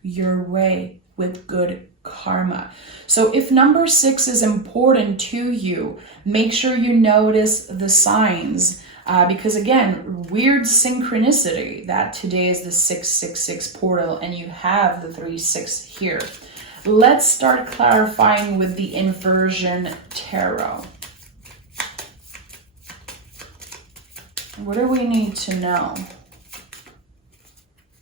your way with good karma. So if number 6 is important to you, make sure you notice the signs, because again, weird synchronicity that today is the 666 portal and you have the 3-6 here. Let's start clarifying with the inversion tarot. What do we need to know?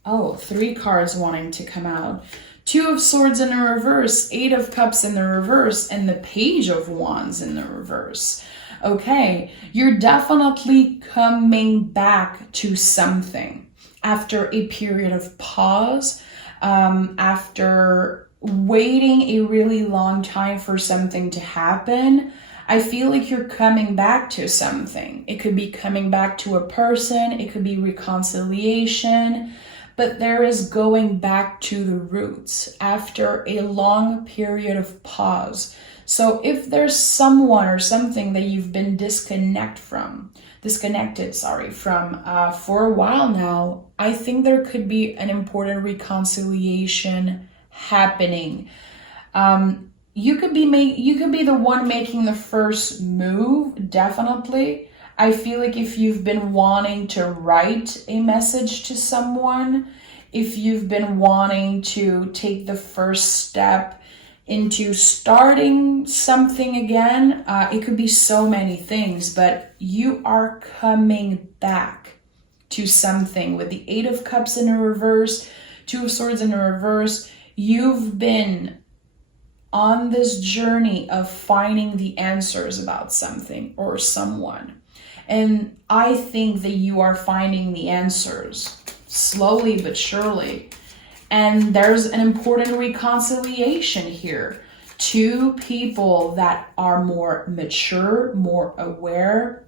Oh, 3 cards wanting to come out. 2 of Swords in the reverse, 8 of Cups in the reverse, and the Page of Wands in the reverse. Okay, you're definitely coming back to something after a period of pause, after waiting a really long time for something to happen. I feel like you're coming back to something. It could be coming back to a person, it could be reconciliation, but there is going back to the roots after a long period of pause. So if there's someone or something that you've been disconnected from for a while now, I think there could be an important reconciliation happening. You could be the one making the first move, definitely. I feel like if you've been wanting to write a message to someone, if you've been wanting to take the first step into starting something again, it could be so many things, but you are coming back to something with the 8 of Cups in the reverse, 2 of Swords in the reverse. You've been on this journey of finding the answers about something or someone. And I think that you are finding the answers slowly but surely. And there's an important reconciliation here. 2 people that are more mature, more aware,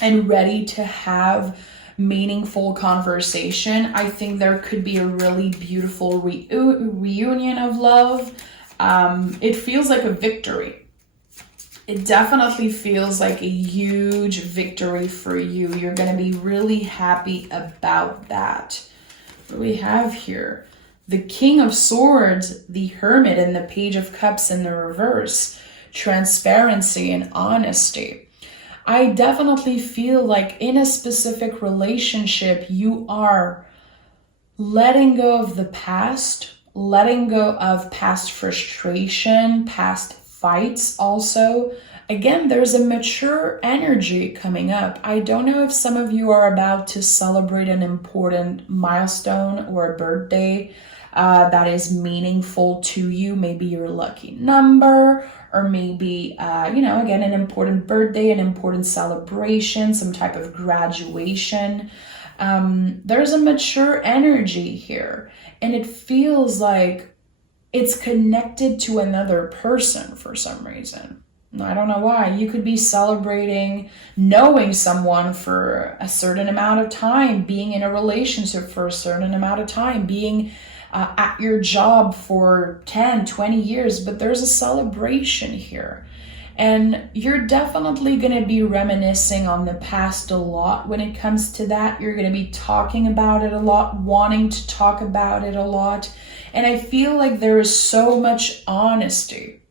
and ready to have meaningful conversation. I think there could be a really beautiful reunion of love. It feels like a victory. It definitely feels like a huge victory for you. You're going to be really happy about that. What do we have here? The King of Swords, the Hermit, and the Page of Cups in the reverse. Transparency and honesty. I definitely feel like in a specific relationship, you are letting go of the past, letting go of past frustration, past fights also. Again, there's a mature energy coming up. I don't know if some of you are about to celebrate an important milestone or a birthday that is meaningful to you. Maybe your lucky number, or maybe, again, an important birthday, an important celebration, some type of graduation. There's a mature energy here, and it feels like it's connected to another person for some reason. I don't know why. You could be celebrating knowing someone for a certain amount of time, being in a relationship for a certain amount of time, being at your job for 10, 20 years, but there's a celebration here. And you're definitely going to be reminiscing on the past a lot when it comes to that. You're going to be talking about it a lot, wanting to talk about it a lot. And I feel like there is so much honesty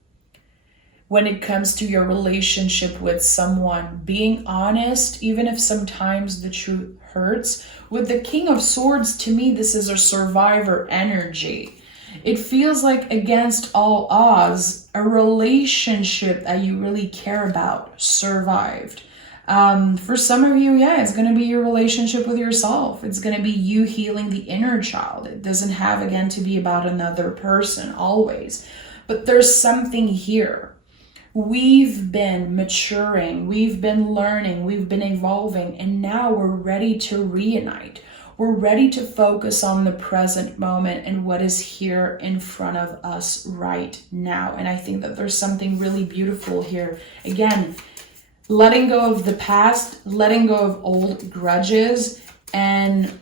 when it comes to your relationship with someone. Being honest, even if sometimes the truth hurts. With the King of Swords, to me, this is a survivor energy. It feels like against all odds, a relationship that you really care about survived. For some of you, it's going to be your relationship with yourself. It's going to be you healing the inner child. It doesn't have, again, to be about another person always. But there's something here. We've been maturing, we've been learning, we've been evolving, and now we're ready to reunite. We're ready to focus on the present moment and what is here in front of us right now. And I think that there's something really beautiful here. Again, letting go of the past, letting go of old grudges, and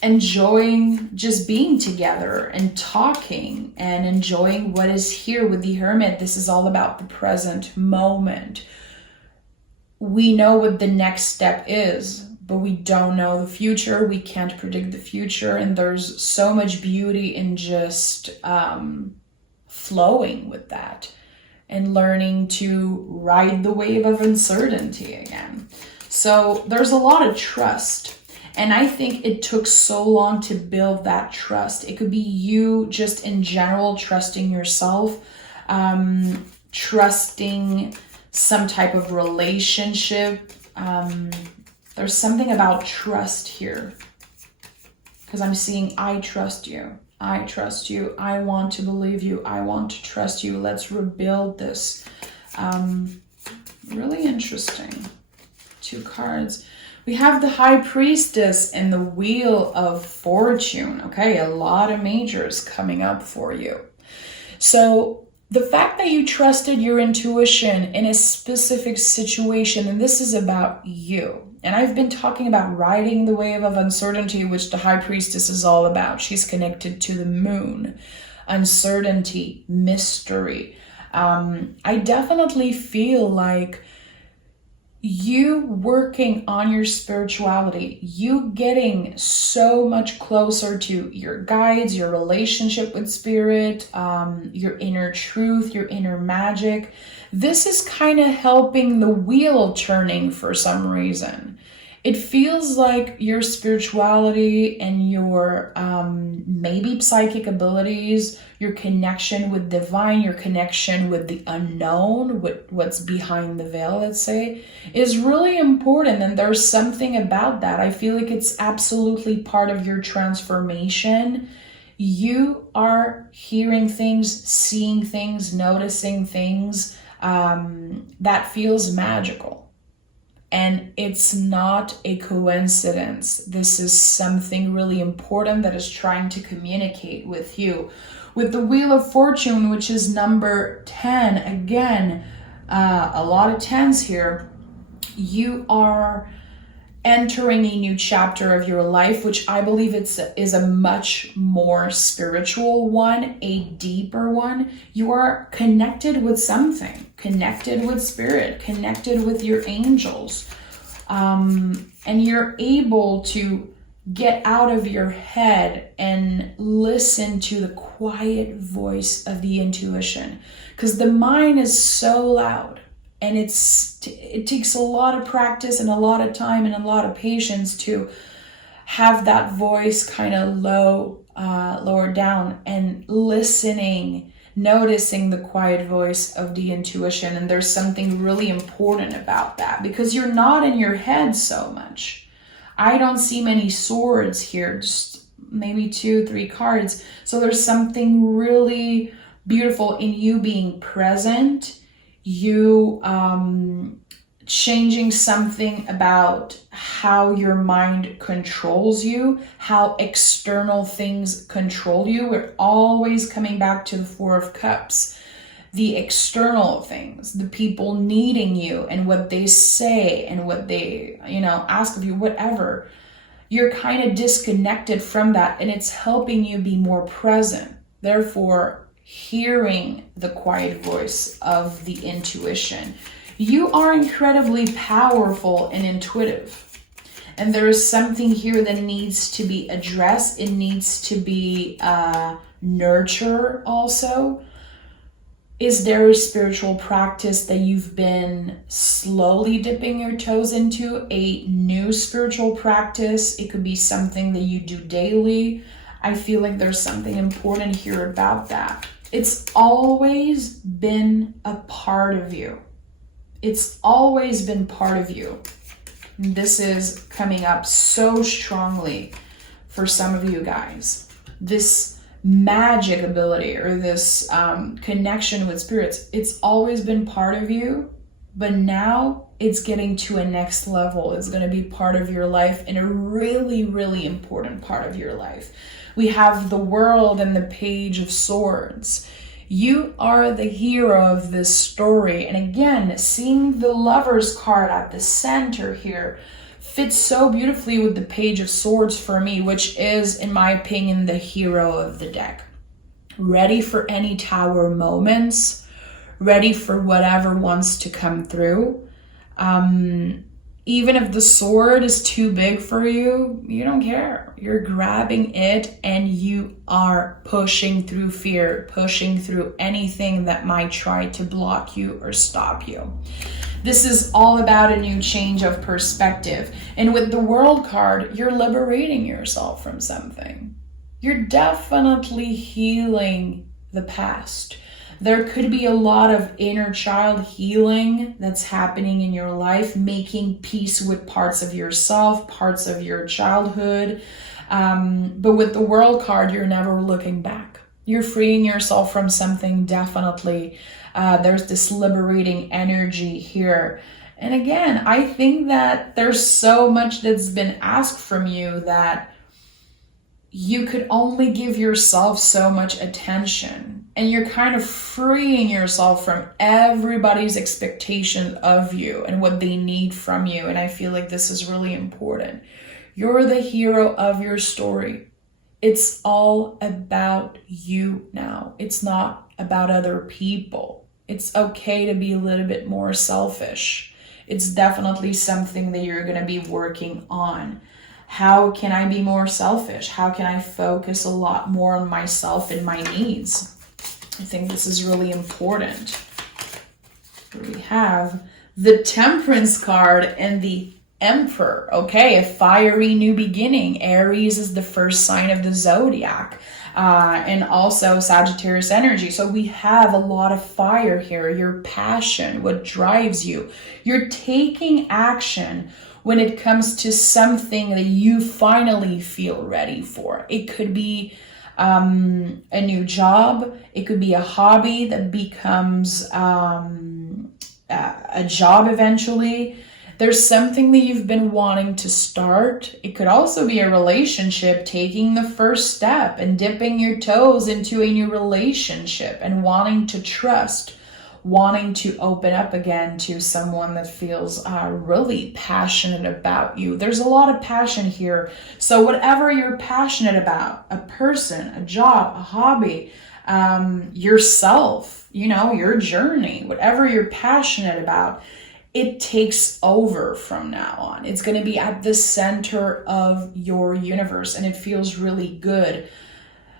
enjoying just being together and talking and enjoying what is here with the Hermit. This is all about the present moment. We know what the next step is, but we don't know the future. We can't predict the future. And there's so much beauty in just flowing with that and learning to ride the wave of uncertainty again. So there's a lot of trust. And I think it took so long to build that trust. It could be you just in general trusting yourself, trusting some type of relationship. There's something about trust here. Because I'm seeing, I trust you. I trust you. I want to believe you. I want to trust you. Let's rebuild this. Really interesting. 2 cards. We have the High Priestess and the Wheel of Fortune. Okay, a lot of majors coming up for you. So the fact that you trusted your intuition in a specific situation, and this is about you. And I've been talking about riding the wave of uncertainty, which the High Priestess is all about. She's connected to the moon, uncertainty, mystery. I definitely feel like you working on your spirituality, you getting so much closer to your guides, your relationship with spirit, your inner truth, your inner magic. This is kind of helping the wheel turning for some reason. It feels like your spirituality and your maybe psychic abilities, your connection with divine, your connection with the unknown, what's behind the veil, let's say, is really important. And there's something about that. I feel like it's absolutely part of your transformation. You are hearing things, seeing things, noticing things that feels magical. And it's not a coincidence. This is something really important that is trying to communicate with you. With the Wheel of Fortune, which is number 10, again, a lot of 10s here, you are entering a new chapter of your life, which I believe is a much more spiritual one, a deeper one. You are connected with something, connected with spirit, connected with your angels. And you're able to get out of your head and listen to the quiet voice of the intuition. Because the mind is so loud. And it takes a lot of practice and a lot of time and a lot of patience to have that voice kind of lower down and listening, noticing the quiet voice of the intuition. And there's something really important about that, because you're not in your head so much. I don't see many swords here, just maybe 2-3 cards. So there's something really beautiful in you being present, you changing something about how your mind controls you, how external things control you. We're always coming back to the Four of Cups. The external things, the people needing you and what they say and what they, ask of you, whatever. You're kind of disconnected from that, and it's helping you be more present. Therefore, hearing the quiet voice of the intuition. You are incredibly powerful and intuitive. And there is something here that needs to be addressed. It needs to be nurtured also. Is there a spiritual practice that you've been slowly dipping your toes into? A new spiritual practice? It could be something that you do daily. I feel like there's something important here about that. It's always been a part of you. It's always been part of you. This is coming up so strongly for some of you guys. This magic ability or this connection with spirits, it's always been part of you, but now it's getting to a next level. It's going to be part of your life and a really, really important part of your life. We have the World and the Page of Swords. You are the hero of this story. And again, seeing the Lover's card at the center here fits so beautifully with the Page of Swords for me, which is, in my opinion, the hero of the deck. Ready for any tower moments, ready for whatever wants to come through. Even if the sword is too big for you, you don't care. You're grabbing it and you are pushing through fear, pushing through anything that might try to block you or stop you. This is all about a new change of perspective. And with the World card, you're liberating yourself from something. You're definitely healing the past. There could be a lot of inner child healing that's happening in your life, making peace with parts of yourself, parts of your childhood. But with the World card, you're never looking back. You're freeing yourself from something, definitely. There's this liberating energy here. And again, I think that there's so much that's been asked from you that you could only give yourself so much attention. And you're kind of freeing yourself from everybody's expectation of you and what they need from you. And I feel like this is really important. You're the hero of your story. It's all about you now. It's not about other people. It's okay to be a little bit more selfish. It's definitely something that you're going to be working on. How can I be more selfish? How can I focus a lot more on myself and my needs? I think this is really important. We have the Temperance card and the Emperor. Okay, a fiery new beginning. Aries is the first sign of the zodiac. And also Sagittarius energy. So we have a lot of fire here. Your passion, what drives you. You're taking action when it comes to something that you finally feel ready for. It could be a new job. It could be a hobby that becomes a job eventually. There's something that you've been wanting to start. It could also be a relationship, taking the first step and dipping your toes into a new relationship and wanting to trust, wanting to open up again to someone that feels really passionate about you. There's a lot of passion here. So whatever you're passionate about, a person, a job, a hobby, yourself, your journey, whatever you're passionate about, it takes over from now on. It's going to be at the center of your universe, and it feels really good.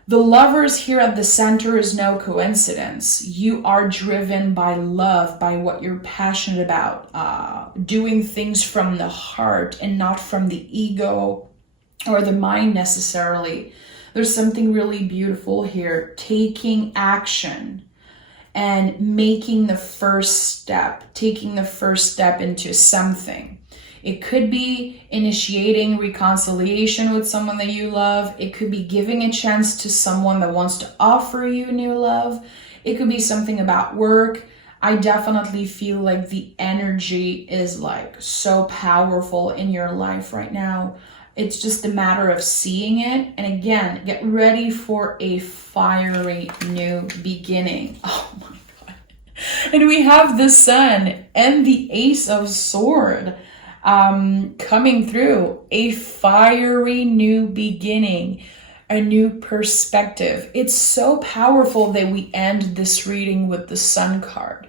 The Lovers here at the center is no coincidence. You are driven by love, by what you're passionate about, doing things from the heart and not from the ego or the mind necessarily. There's something really beautiful here. Taking action. and making the first step, taking the first step into something. It could be initiating reconciliation with someone that you love. It could be giving a chance to someone that wants to offer you new love. It could be something about work. I definitely feel like the energy is like so powerful in your life right now. It's just a matter of seeing it. And again, get ready for a fiery new beginning. Oh my God. And we have the Sun and the Ace of Sword coming through. A fiery new beginning, a new perspective. It's so powerful that we end this reading with the Sun card.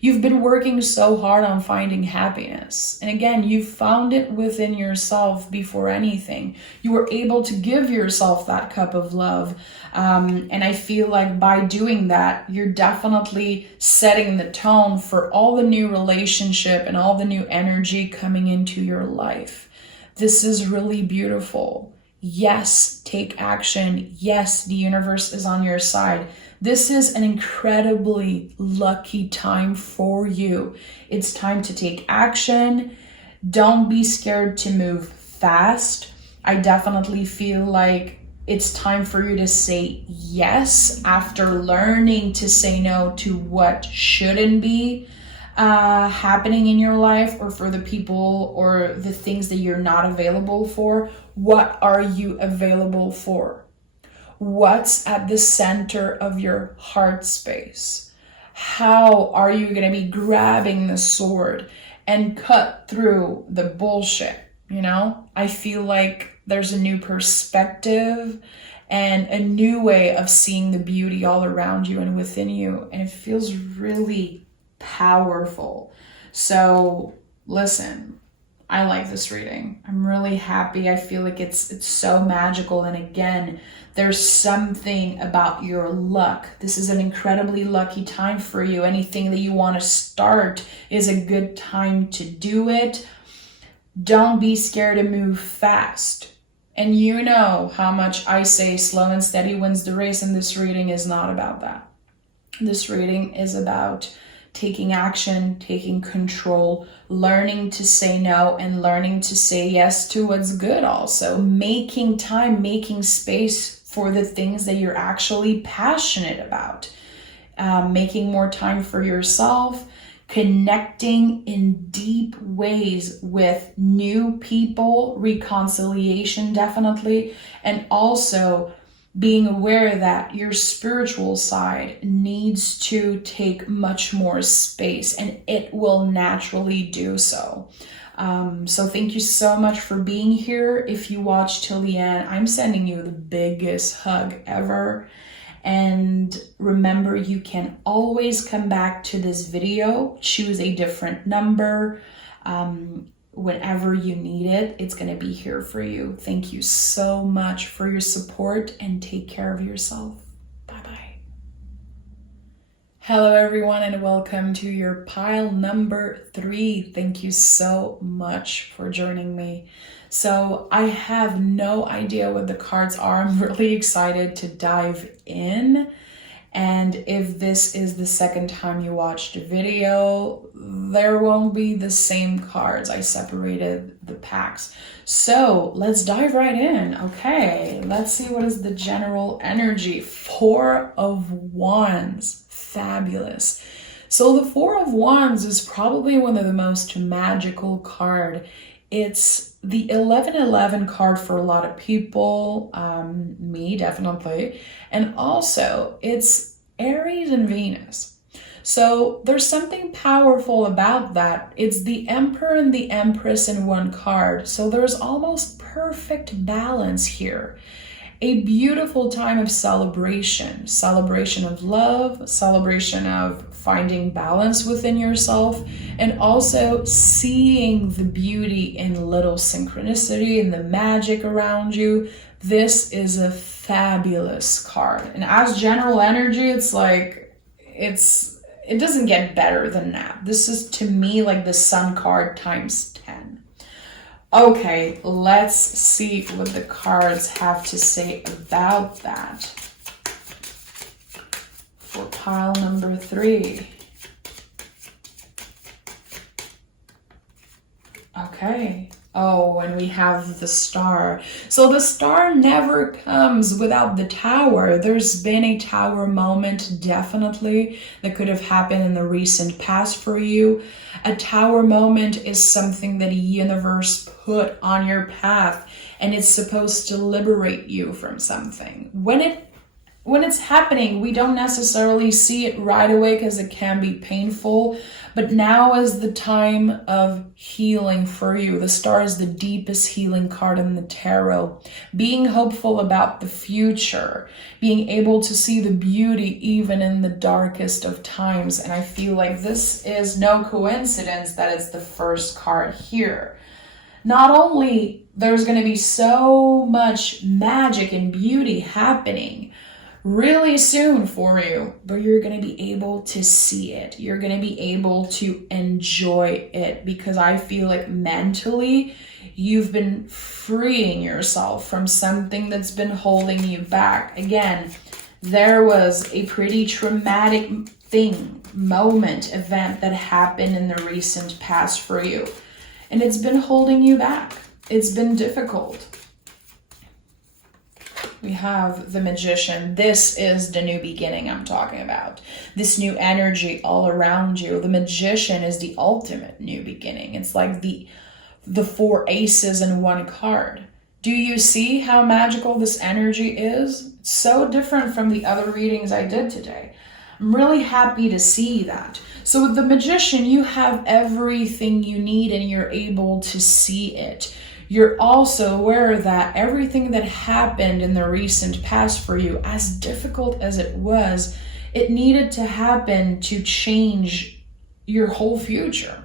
You've been working so hard on finding happiness. And again, you found it within yourself before anything. You were able to give yourself that cup of love. And I feel like by doing that, you're definitely setting the tone for all the new relationship and all the new energy coming into your life. This is really beautiful. Yes, take action. Yes, the universe is on your side. This is an incredibly lucky time for you. It's time to take action. Don't be scared to move fast. I definitely feel like it's time for you to say yes after learning to say no to what shouldn't be happening in your life, or for the people or the things that you're not available for. What are you available for? What's at the center of your heart space? How are you going to be grabbing the sword and cut through the bullshit? You know, I feel like there's a new perspective and a new way of seeing the beauty all around you and within you. And it feels really powerful. So listen, I like this reading. I'm really happy. I feel like it's so magical. And again, there's something about your luck. This is an incredibly lucky time for you. Anything that you want to start is a good time to do it. Don't be scared to move fast. And you know how much I say slow and steady wins the race, and this reading is not about that. This reading is about taking action, taking control, learning to say no, and learning to say yes to what's good also. Making time, making space for the things that you're actually passionate about. Making more time for yourself, connecting in deep ways with new people, reconciliation definitely, and also being aware that your spiritual side needs to take much more space, and it will naturally do so. So thank you so much for being here. If you watched till the end, I'm sending you the biggest hug ever. And remember, you can always come back to this video, choose a different number. Whenever you need it, it's going to be here for you. Thank you so much for your support, and take care of yourself. Bye-bye. Hello, everyone, and welcome to your pile number 3. Thank you so much for joining me. So I have no idea what the cards are. I'm really excited to dive in. And if this is the second time you watched a video, there won't be the same cards. I separated the packs. So let's dive right in. Okay, let's see what is the general energy. 4 of Wands. Fabulous. So the 4 of Wands is probably one of the most magical card. It's the 1111 card for a lot of people, me definitely, and also it's Aries and Venus. So there's something powerful about that. It's the Emperor and the Empress in one card, so there's almost perfect balance here. A beautiful time of celebration of love, celebration of finding balance within yourself, and also seeing the beauty in little synchronicity and the magic around you. This is a fabulous card. And as general energy, it's like, it doesn't get better than that. This is, to me, like the Sun card times 10. Okay, let's see what the cards have to say about that. for pile number 3. Okay. Oh, and we have the star. So the star never comes without the tower. There's been a tower moment, definitely, that could have happened in the recent past for you. A tower moment is something that the universe put on your path, and it's supposed to liberate you from something. When it's happening, we don't necessarily see it right away because it can be painful, but now is the time of healing for you. The star is the deepest healing card in the tarot. Being hopeful about the future, being able to see the beauty even in the darkest of times. And I feel like this is no coincidence that it's the first card here. Not only there's going to be so much magic and beauty happening really soon for you, but you're going to be able to see it. You're going to be able to enjoy it, because I feel like mentally you've been freeing yourself from something that's been holding you back. Again, there was a pretty traumatic event that happened in the recent past for you, and it's been holding you back. It's been difficult. We have the Magician. This is the new beginning I'm talking about. This new energy all around you. The Magician is the ultimate new beginning. It's like the 4 aces in one card. Do you see how magical this energy is? It's so different from the other readings I did today. I'm really happy to see that. So with the Magician, you have everything you need and you're able to see it. You're also aware that everything that happened in the recent past for you, as difficult as it was, it needed to happen to change your whole future.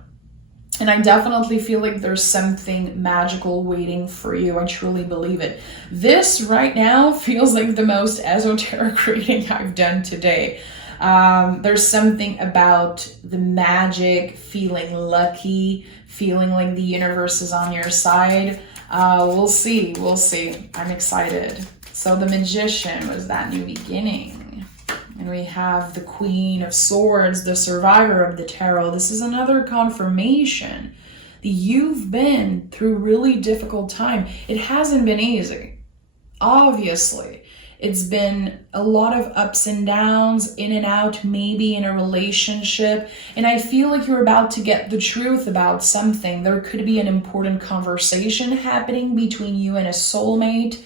And I definitely feel like there's something magical waiting for you. I truly believe it. This right now feels like the most esoteric reading I've done today. There's something about the magic, feeling lucky, feeling like the universe is on your side. We'll see. I'm excited. So the Magician was that new beginning. And we have the Queen of Swords, the survivor of the tarot. This is another confirmation that you've been through really difficult time. It hasn't been easy, obviously. It's been a lot of ups and downs, in and out, maybe in a relationship. And I feel like you're about to get the truth about something. There could be an important conversation happening between you and a soulmate.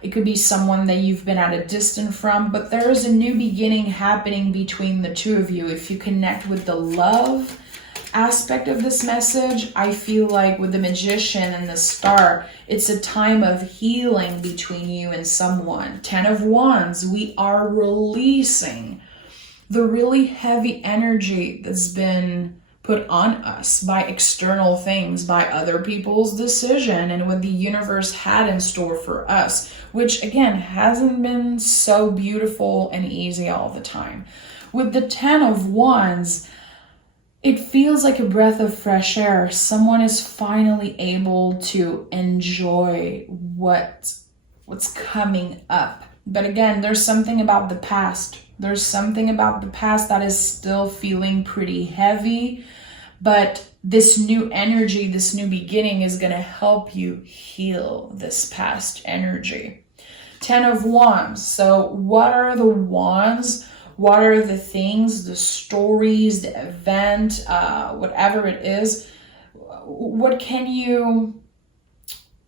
It could be someone that you've been at a distance from, but there is a new beginning happening between the two of you. If you connect with the love aspect of this message, I feel like with the Magician and the Star, it's a time of healing between you and someone. 10 of Wands, we are releasing the really heavy energy that's been put on us by external things, by other people's decision, and what the universe had in store for us, which again hasn't been so beautiful and easy all the time. With the 10 of Wands, it feels like a breath of fresh air. Someone is finally able to enjoy what's coming up. But again, there's something about the past. There's something about the past that is still feeling pretty heavy. But this new energy, this new beginning is going to help you heal this past energy. 10 of Wands. So what are the wands? What are the things, the stories, the event, whatever it is? What can you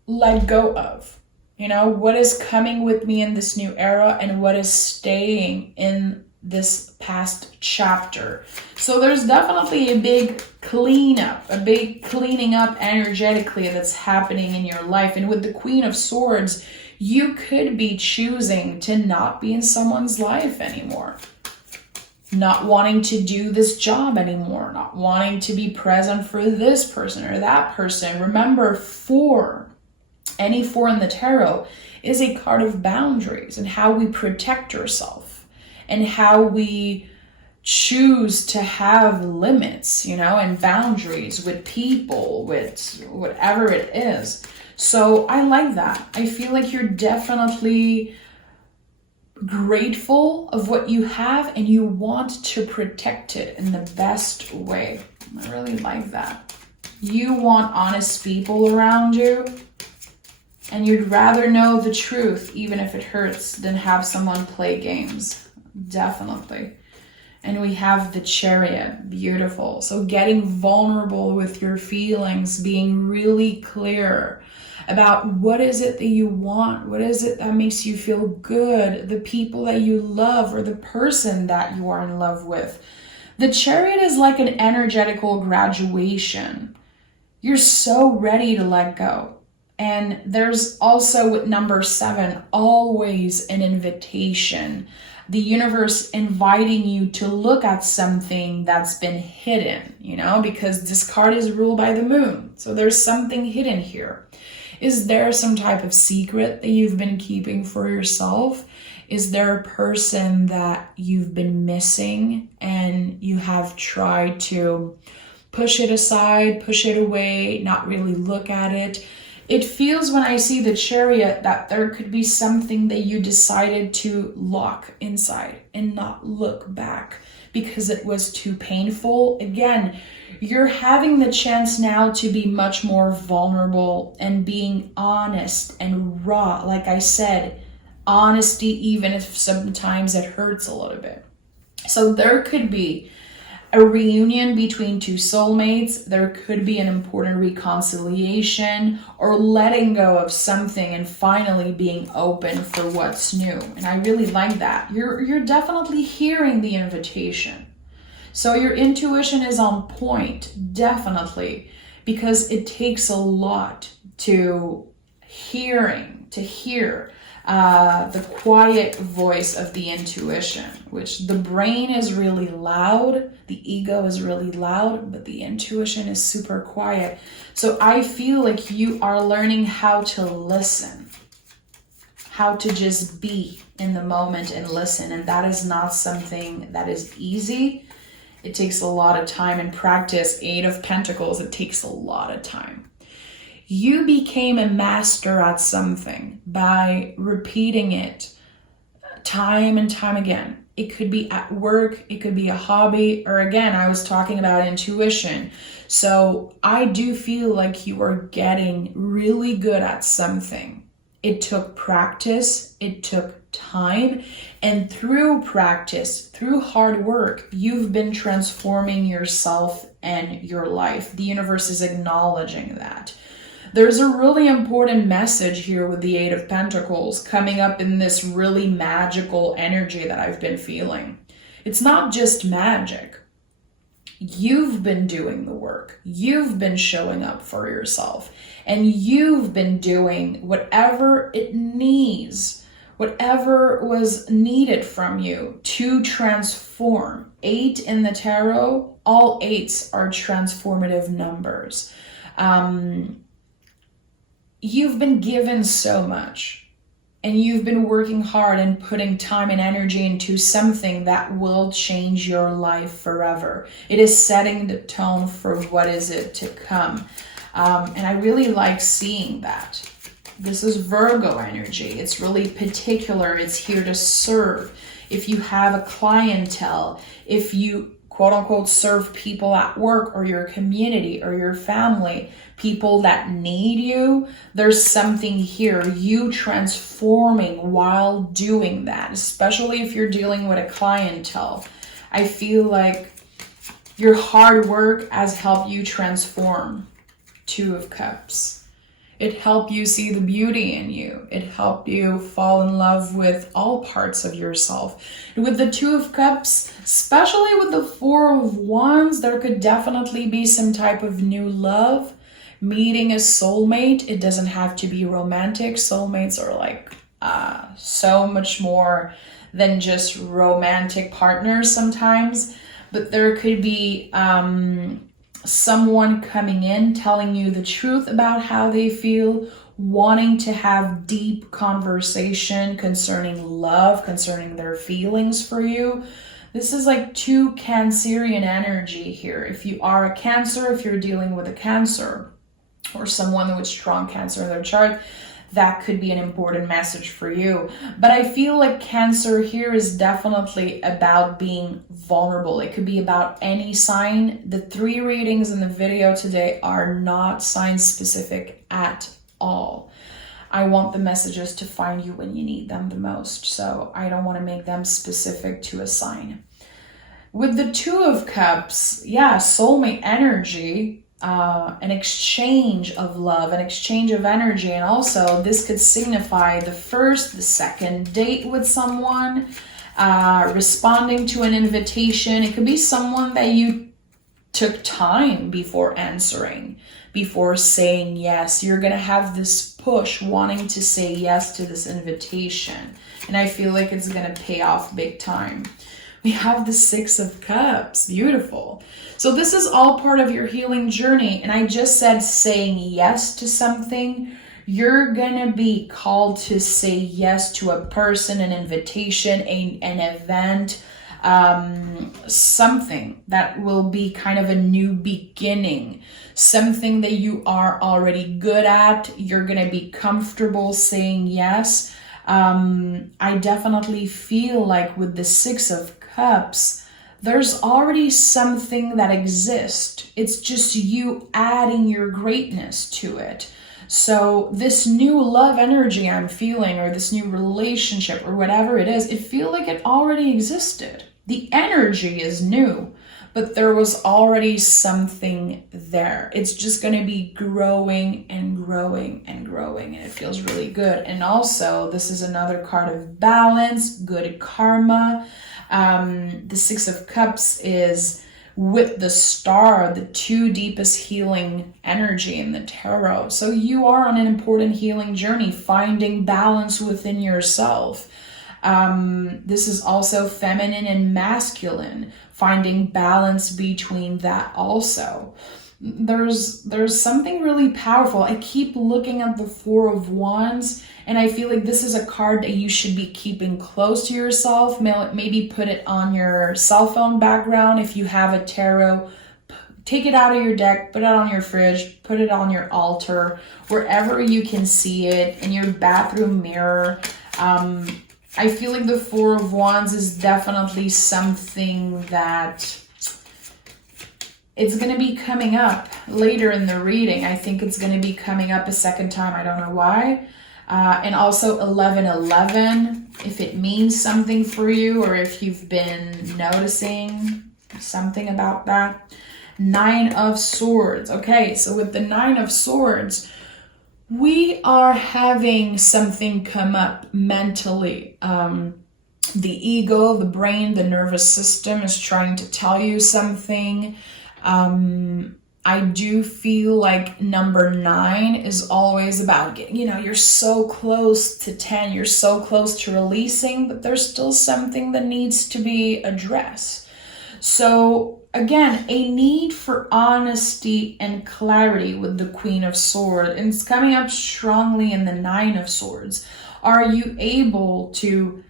let go of? You know, what is coming with me in this new era and what is staying in this past chapter? So there's definitely a big cleanup, a big cleaning up energetically that's happening in your life. And with the Queen of Swords, you could be choosing to not be in someone's life anymore. Not wanting to do this job anymore, not wanting to be present for this person or that person. Remember, 4, any 4 in the tarot is a card of boundaries and how we protect ourselves and how we choose to have limits, you know, and boundaries with people, with whatever it is. So I like that. I feel like you're definitely grateful of what you have and you want to protect it in the best way. I really like that. You want honest people around you, and you'd rather know the truth, even if it hurts, than have someone play games. Definitely. And we have the Chariot. Beautiful. So getting vulnerable with your feelings, being really clear about what is it that you want, what is it that makes you feel good, the people that you love or the person that you are in love with. The Chariot is like an energetical graduation. You're so ready to let go. And there's also with number 7, always an invitation. The universe inviting you to look at something that's been hidden, because this card is ruled by the moon. So there's something hidden here. Is there some type of secret that you've been keeping for yourself? Is there a person that you've been missing and you have tried to push it aside, push it away, not really look at it? It feels when I see the Chariot that there could be something that you decided to lock inside and not look back because it was too painful. Again, you're having the chance now to be much more vulnerable and being honest and raw. Like I said, honesty, even if sometimes it hurts a little bit. So there could be a reunion between 2 soulmates. There could be an important reconciliation or letting go of something and finally being open for what's new. And I really like that. You're definitely hearing the invitation. So your intuition is on point, definitely, because it takes a lot to hear the quiet voice of the intuition, which the brain is really loud, the ego is really loud, but the intuition is super quiet. So I feel like you are learning how to listen, how to just be in the moment and listen. And that is not something that is easy. It takes a lot of time and practice. 8 of Pentacles, it takes a lot of time. You became a master at something by repeating it time and time again. It could be at work, it could be a hobby, or again, I was talking about intuition. So I do feel like you are getting really good at something. It took practice, it took time, and through practice, through hard work, you've been transforming yourself and your life. The universe is acknowledging that. There's a really important message here with the 8 of Pentacles coming up in this really magical energy that I've been feeling. It's not just magic. You've been doing the work. You've been showing up for yourself. And you've been doing whatever it needs, whatever was needed from you to transform. 8 in the tarot, all 8s are transformative numbers. You've been given so much, and you've been working hard and putting time and energy into something that will change your life forever. It is setting the tone for what is it to come. And I really like seeing that. This is Virgo energy. It's really particular. It's here to serve. If you have a clientele, if you quote unquote serve people at work or your community or your family, people that need you, there's something here, you transforming while doing that, especially if you're dealing with a clientele. I feel like your hard work has helped you transform. 2 of Cups. It helped you see the beauty in you. It helped you fall in love with all parts of yourself. And with the 2 of Cups, especially with the 4 of Wands, there could definitely be some type of new love. Meeting a soulmate. It doesn't have to be romantic. Soulmates are like so much more than just romantic partners sometimes. But there could be someone coming in, telling you the truth about how they feel, wanting to have deep conversation concerning love, concerning their feelings for you. This is like 2 Cancerian energy here. If you are a Cancer, if you're dealing with a Cancer, or someone with strong Cancer in their chart, that could be an important message for you. But I feel like Cancer here is definitely about being vulnerable. It could be about any sign. The 3 readings in the video today are not sign specific at all. I want the messages to find you when you need them the most, so I don't want to make them specific to a sign. With the 2 of Cups, yeah, soulmate energy, an exchange of love, an exchange of energy, and also this could signify the first, the second date with someone, responding to an invitation. It could be someone that you took time before answering, before saying yes. You're gonna have this push wanting to say yes to this invitation, and I feel like it's gonna pay off big time. We have the 6 of Cups, beautiful. So this is all part of your healing journey, and I just said saying yes to something. You're gonna be called to say yes to a person, an invitation, an event, something that will be kind of a new beginning, something that you are already good at. You're gonna be comfortable saying yes. I definitely feel like with the 6 of Cups, there's already something that exists. It's just you adding your greatness to it. So this new love energy I'm feeling, or this new relationship, or whatever it is, it feels like it already existed. The energy is new, but there was already something there. It's just going to be growing and growing and growing, and it feels really good. And also, this is another card of balance, good karma. The 6 of Cups is with the Star, the 2 deepest healing energy in the tarot. So you are on an important healing journey, finding balance within yourself. This is also feminine and masculine, finding balance between that also. There's something really powerful. I keep looking at the 4 of Wands, and I feel like this is a card that you should be keeping close to yourself. Maybe put it on your cell phone background. If you have a tarot, take it out of your deck, put it on your fridge, put it on your altar, wherever you can see it, in your bathroom mirror. I feel like the 4 of Wands is definitely something that it's going to be coming up later in the reading. I think it's going to be coming up a second time. I don't know why. And also 1111, if it means something for you, or if you've been noticing something about that. 9 of Swords. Okay, so with the 9 of Swords, we are having something come up mentally. The ego, the brain, the nervous system is trying to tell you something. I do feel like number 9 is always about getting, you're so close to 10, you're so close to releasing, but there's still something that needs to be addressed. So again, a need for honesty and clarity with the Queen of Swords, and it's coming up strongly in the 9 of Swords. Are you able to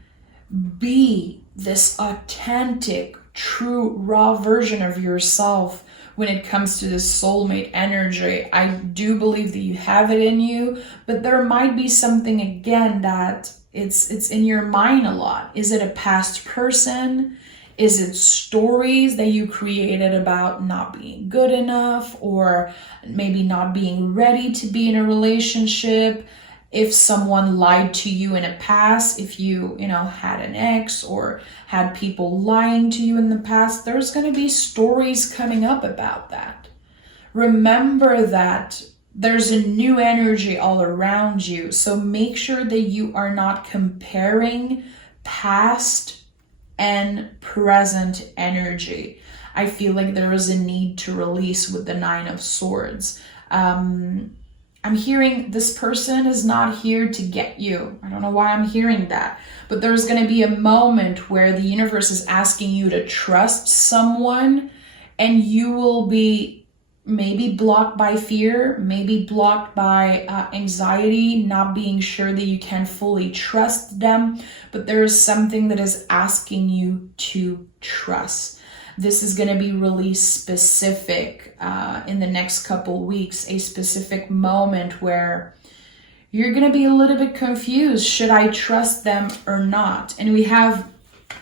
be this authentic, true, raw version of yourself when it comes to this soulmate energy? I do believe that you have it in you, but there might be something again that it's in your mind a lot. Is it a past person? Is it stories that you created about not being good enough, or maybe not being ready to be in a relationship? If someone lied to you in a past, if you had an ex or had people lying to you in the past, there's going to be stories coming up about that. Remember that there's a new energy all around you. So make sure that you are not comparing past and present energy. I feel like there is a need to release with the 9 of Swords. I'm hearing this person is not here to get you. I don't know why I'm hearing that, but there's going to be a moment where the universe is asking you to trust someone, and you will be maybe blocked by fear, maybe blocked by anxiety, not being sure that you can fully trust them, but there is something that is asking you to trust. This is going to be really specific in the next couple weeks, a specific moment where you're going to be a little bit confused. Should I trust them or not? And we have,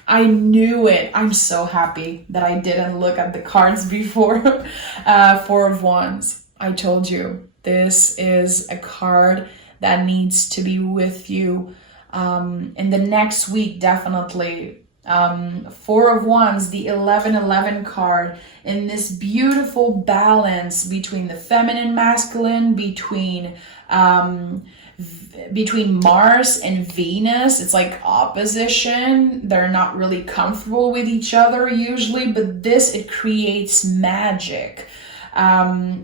I knew it. I'm so happy that I didn't look at the cards before. Four of Wands. I told you, this is a card that needs to be with you in the next week, definitely. Four of Wands, the 11-11 card, in this beautiful balance between the feminine, masculine, between Mars and Venus. It's like opposition. They're not really comfortable with each other usually, but this, it creates magic.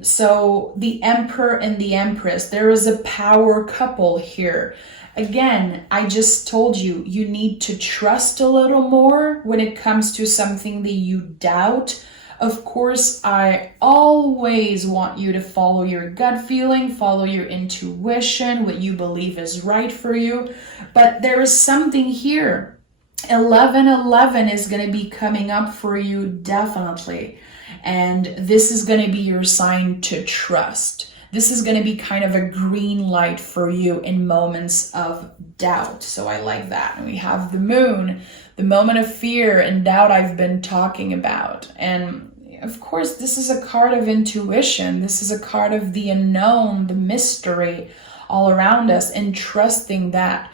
So the Emperor and the Empress, there is a power couple here. Again, I just told you, you need to trust a little more when it comes to something that you doubt. Of course, I always want you to follow your gut feeling, follow your intuition, what you believe is right for you. But there is something here. 11-11 is going to be coming up for you, definitely. And this is going to be your sign to trust. This is going to be kind of a green light for you in moments of doubt. So I like that. And we have the Moon, the moment of fear and doubt I've been talking about. And of course, this is a card of intuition. This is a card of the unknown, the mystery all around us, and trusting that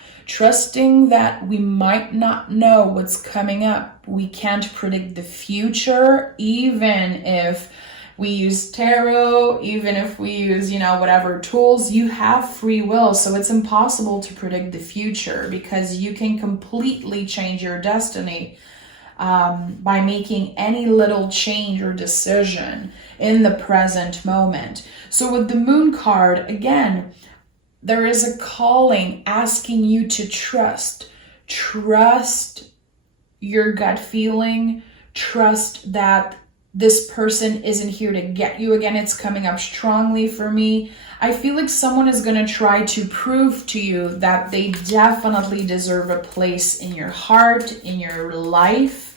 we might not know what's coming up. We can't predict the future, even if we use tarot, even if we use, whatever tools. You have free will, so it's impossible to predict the future because you can completely change your destiny by making any little change or decision in the present moment. So with the Moon card, again, there is a calling asking you to trust your gut feeling, trust that this person isn't here to get you. Again, it's coming up strongly for me. I feel like someone is going to try to prove to you that they definitely deserve a place in your heart, in your life.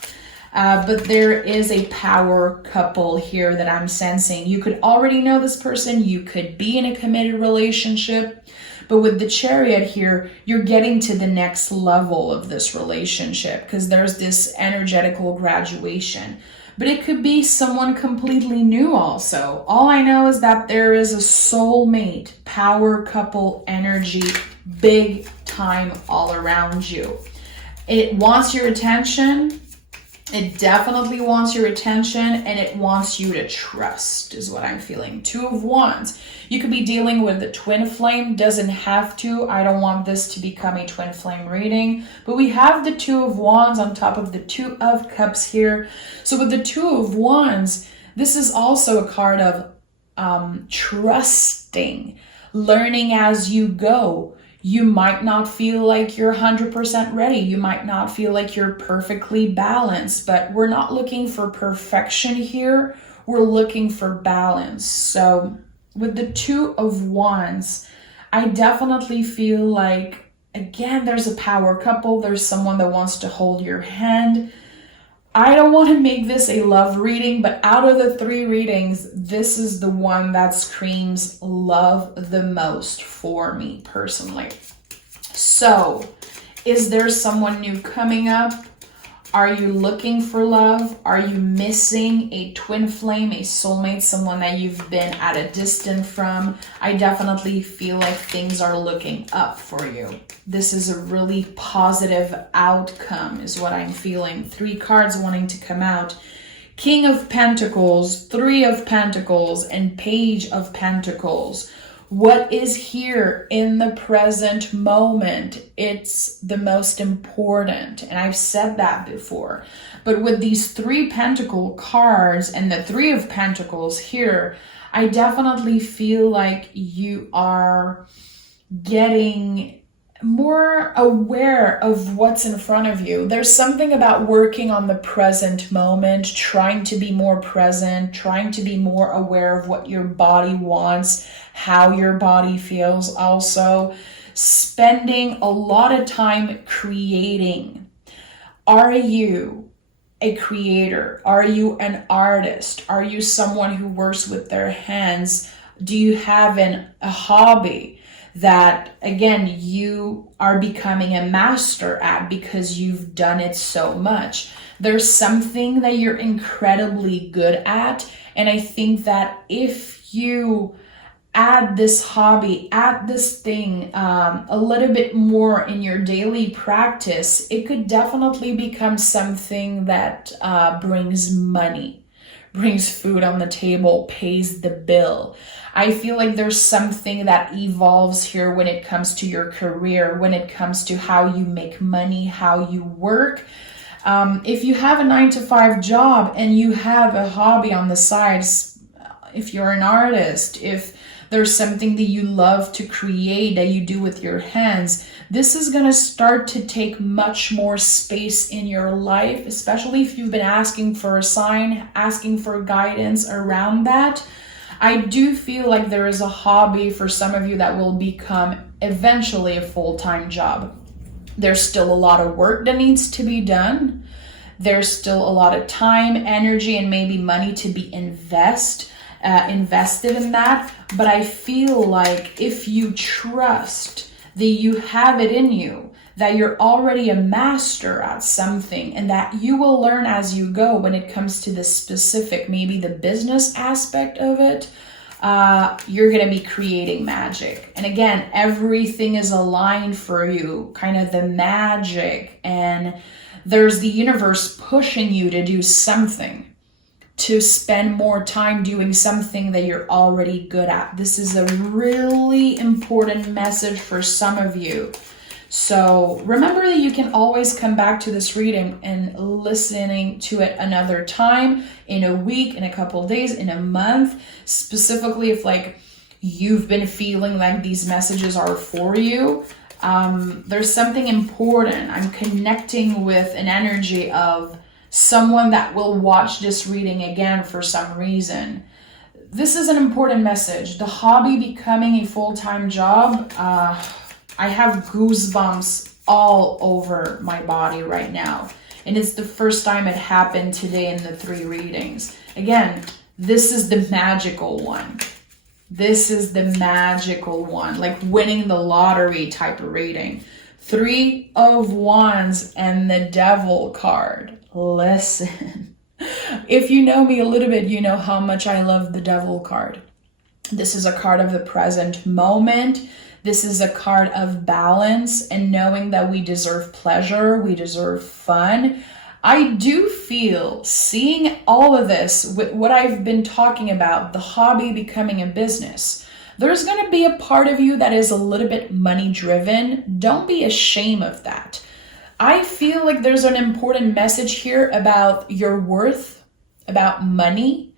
But there is a power couple here that I'm sensing. You could already know this person. You could be in a committed relationship. But with the Chariot here, you're getting to the next level of this relationship because there's this energetical graduation. But it could be someone completely new also. All I know is that there is a soulmate, power couple energy, big time all around you. It wants your attention. It definitely wants your attention, and it wants you to trust is what I'm feeling. Two of Wands. You could be dealing with the twin flame. Doesn't have to. I don't want this to become a twin flame reading. But we have the Two of Wands on top of the Two of Cups here. So with the Two of Wands, this is also a card of trusting, learning as you go. You might not feel like you're 100% ready. You might not feel like you're perfectly balanced, but we're not looking for perfection here. We're looking for balance. So with the Two of Wands, I definitely feel like, again, there's a power couple. There's someone that wants to hold your hand. I don't want to make this a love reading, but out of the three readings, this is the one that screams love the most for me personally. So, is there someone new coming up? Are you looking for love? Are you missing a twin flame, a soulmate, someone that you've been at a distance from? I definitely feel like things are looking up for you. This is a really positive outcome is what I'm feeling. Three cards wanting to come out. King of Pentacles, Three of Pentacles, and Page of Pentacles. What is here in the present moment? It's the most important. And I've said that before. But with these three pentacle cards and the Three of Pentacles here, I definitely feel like you are getting more aware of what's in front of you. There's something about working on the present moment, trying to be more present, trying to be more aware of what your body wants, how your body feels also, spending a lot of time creating. Are you a creator? Are you an artist? Are you someone who works with their hands? Do you have a hobby that, again, you are becoming a master at because you've done it so much. There's something that you're incredibly good at. And I think that if you add this hobby, add this thing a little bit more in your daily practice, it could definitely become something that brings money, brings food on the table, pays the bill. I feel like there's something that evolves here when it comes to your career, when it comes to how you make money, how you work. If you have a 9-to-5 job and you have a hobby on the sides, if you're an artist, if there's something that you love to create that you do with your hands, this is going to start to take much more space in your life, especially if you've been asking for a sign, asking for guidance around that. I do feel like there is a hobby for some of you that will become eventually a full-time job. There's still a lot of work that needs to be done. There's still a lot of time, energy, and maybe money to be invested in that. But I feel like if you trust that you have it in you, that you're already a master at something, and that you will learn as you go when it comes to the specific, maybe the business aspect of it, you're going to be creating magic. And again, everything is aligned for you, kind of the magic, and there's the universe pushing you to do something, to spend more time doing something that you're already good at. This is a really important message for some of you. So remember that you can always come back to this reading and listening to it another time, in a week, in a couple of days, in a month, specifically if like you've been feeling like these messages are for you. There's something important. I'm connecting with an energy of someone that will watch this reading again for some reason. This is an important message. The hobby becoming a full-time job, I have goosebumps all over my body right now. And it's the first time it happened today in the 3 readings. Again, this is the magical one. This is the magical one, like winning the lottery type of reading. 3 of Wands and the Devil card. Listen, if you know me a little bit, you know how much I love the Devil card. This is a card of the present moment. This is a card of balance and knowing that we deserve pleasure, we deserve fun. I do feel, seeing all of this, with what I've been talking about, the hobby becoming a business, there's going to be a part of you that is a little bit money driven. Don't be ashamed of that. I feel like there's an important message here about your worth, about money.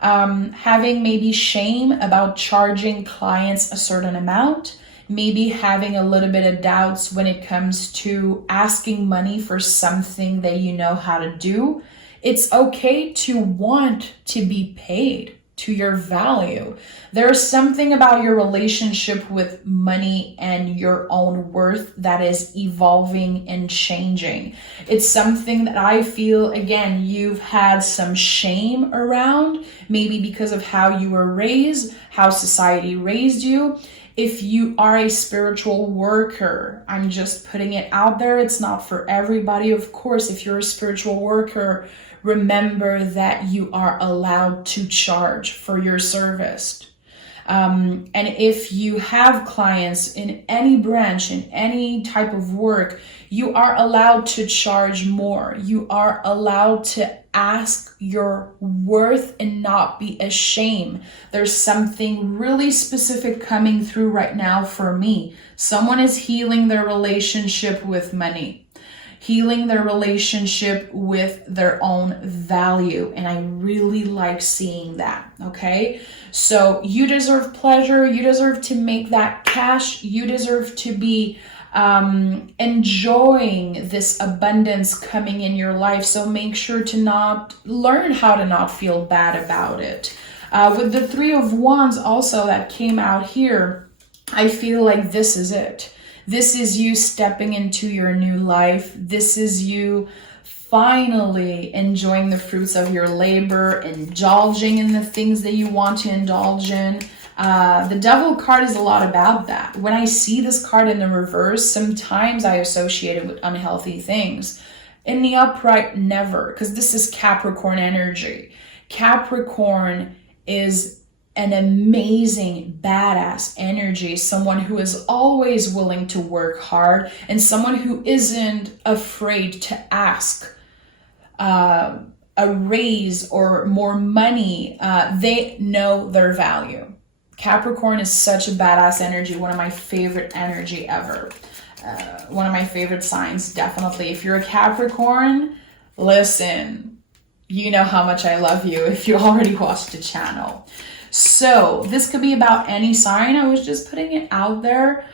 Having maybe shame about charging clients a certain amount, maybe having a little bit of doubts when it comes to asking money for something that you know how to do. It's okay to want to be paid to your value. There's something about your relationship with money and your own worth that is evolving and changing. It's something that I feel, again, you've had some shame around, maybe because of how you were raised, how society raised you. If you are a spiritual worker, I'm just putting it out there. It's not for everybody, of course. If you're a spiritual worker, remember that you are allowed to charge for your service. And if you have clients in any branch, in any type of work, you are allowed to charge more. You are allowed to ask your worth and not be ashamed. There's something really specific coming through right now for me. Someone is healing their relationship with money, healing their relationship with their own value. And I really like seeing that, okay? So you deserve pleasure. You deserve to make that cash. You deserve to be enjoying this abundance coming in your life. So make sure to not learn how to not feel bad about it. With the 3 of Wands also that came out here, I feel like this is it. This is you stepping into your new life. This is you finally enjoying the fruits of your labor, indulging in the things that you want to indulge in. The Devil card is a lot about that. When I see this card in the reverse, sometimes I associate it with unhealthy things. In the upright, never, because this is Capricorn energy. Capricorn is an amazing, badass energy, someone who is always willing to work hard and someone who isn't afraid to ask a raise or more money. They know their value. Capricorn is such a badass energy, one of my favorite energy ever. One of my favorite signs, definitely. If you're a Capricorn, listen, you know how much I love you if you already watched the channel. So this could be about any sign. I was just putting it out there.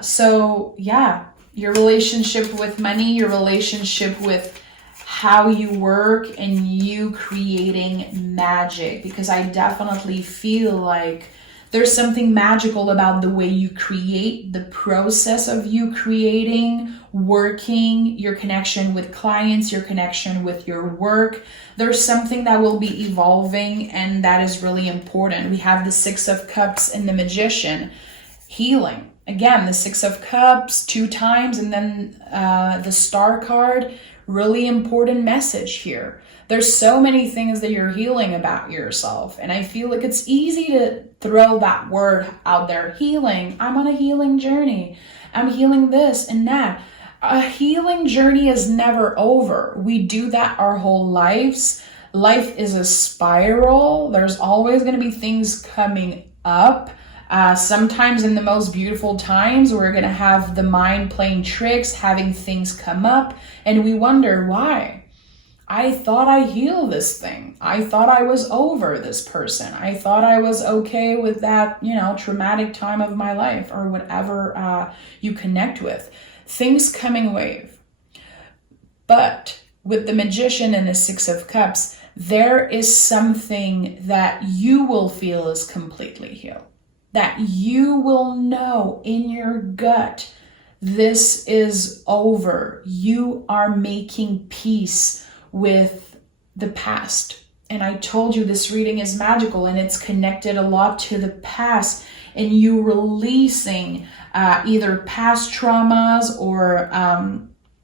So yeah, your relationship with money, your relationship with how you work, and you creating magic, because I definitely feel like there's something magical about the way you create, the process of you creating, working, your connection with clients, your connection with your work. There's something that will be evolving, and that is really important. We have the Six of Cups and the Magician, healing. Again, the Six of Cups 2 times, and then the Star card, really important message here. There's so many things that you're healing about yourself. And I feel like it's easy to throw that word out there, healing. I'm on a healing journey. I'm healing this and that. A healing journey is never over. We do that our whole lives. Life is a spiral. There's always going to be things coming up. Sometimes in the most beautiful times, we're going to have the mind playing tricks, having things come up, and we wonder why. I thought I healed this thing. I thought I was over this person. I thought I was okay with that, traumatic time of my life, or whatever you connect with. Things come in wave. But with the Magician and the Six of Cups, there is something that you will feel is completely healed. That you will know in your gut, this is over. You are making peace with the past. And I told you this reading is magical, and it's connected a lot to the past, and you releasing either past traumas or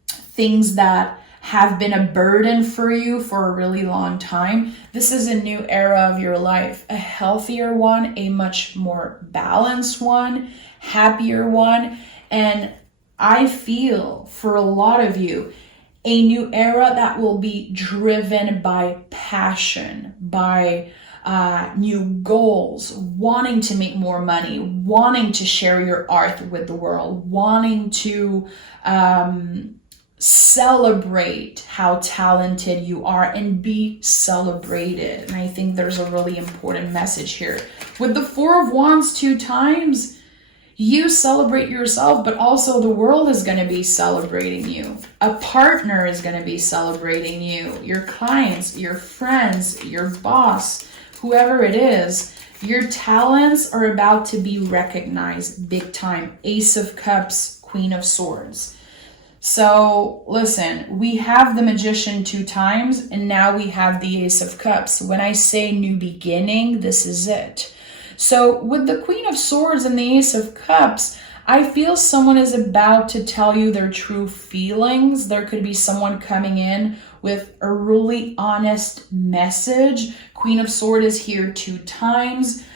things that have been a burden for you for a really long time. This is a new era of your life, a healthier one, a much more balanced one, happier one. And I feel for a lot of you, a new era that will be driven by passion, by new goals, wanting to make more money, wanting to share your art with the world, wanting to celebrate how talented you are and be celebrated. And I think there's a really important message here. With the Four of Wands 2 times, you celebrate yourself, but also the world is going to be celebrating you. A partner is going to be celebrating you. Your clients, your friends, your boss, whoever it is, your talents are about to be recognized big time. Ace of Cups, Queen of Swords. So listen, we have the Magician 2 times, and now we have the Ace of Cups. When I say new beginning, this is it. So with the Queen of Swords and the Ace of Cups, I feel someone is about to tell you their true feelings. There could be someone coming in with a really honest message. Queen of Swords is here 2 times.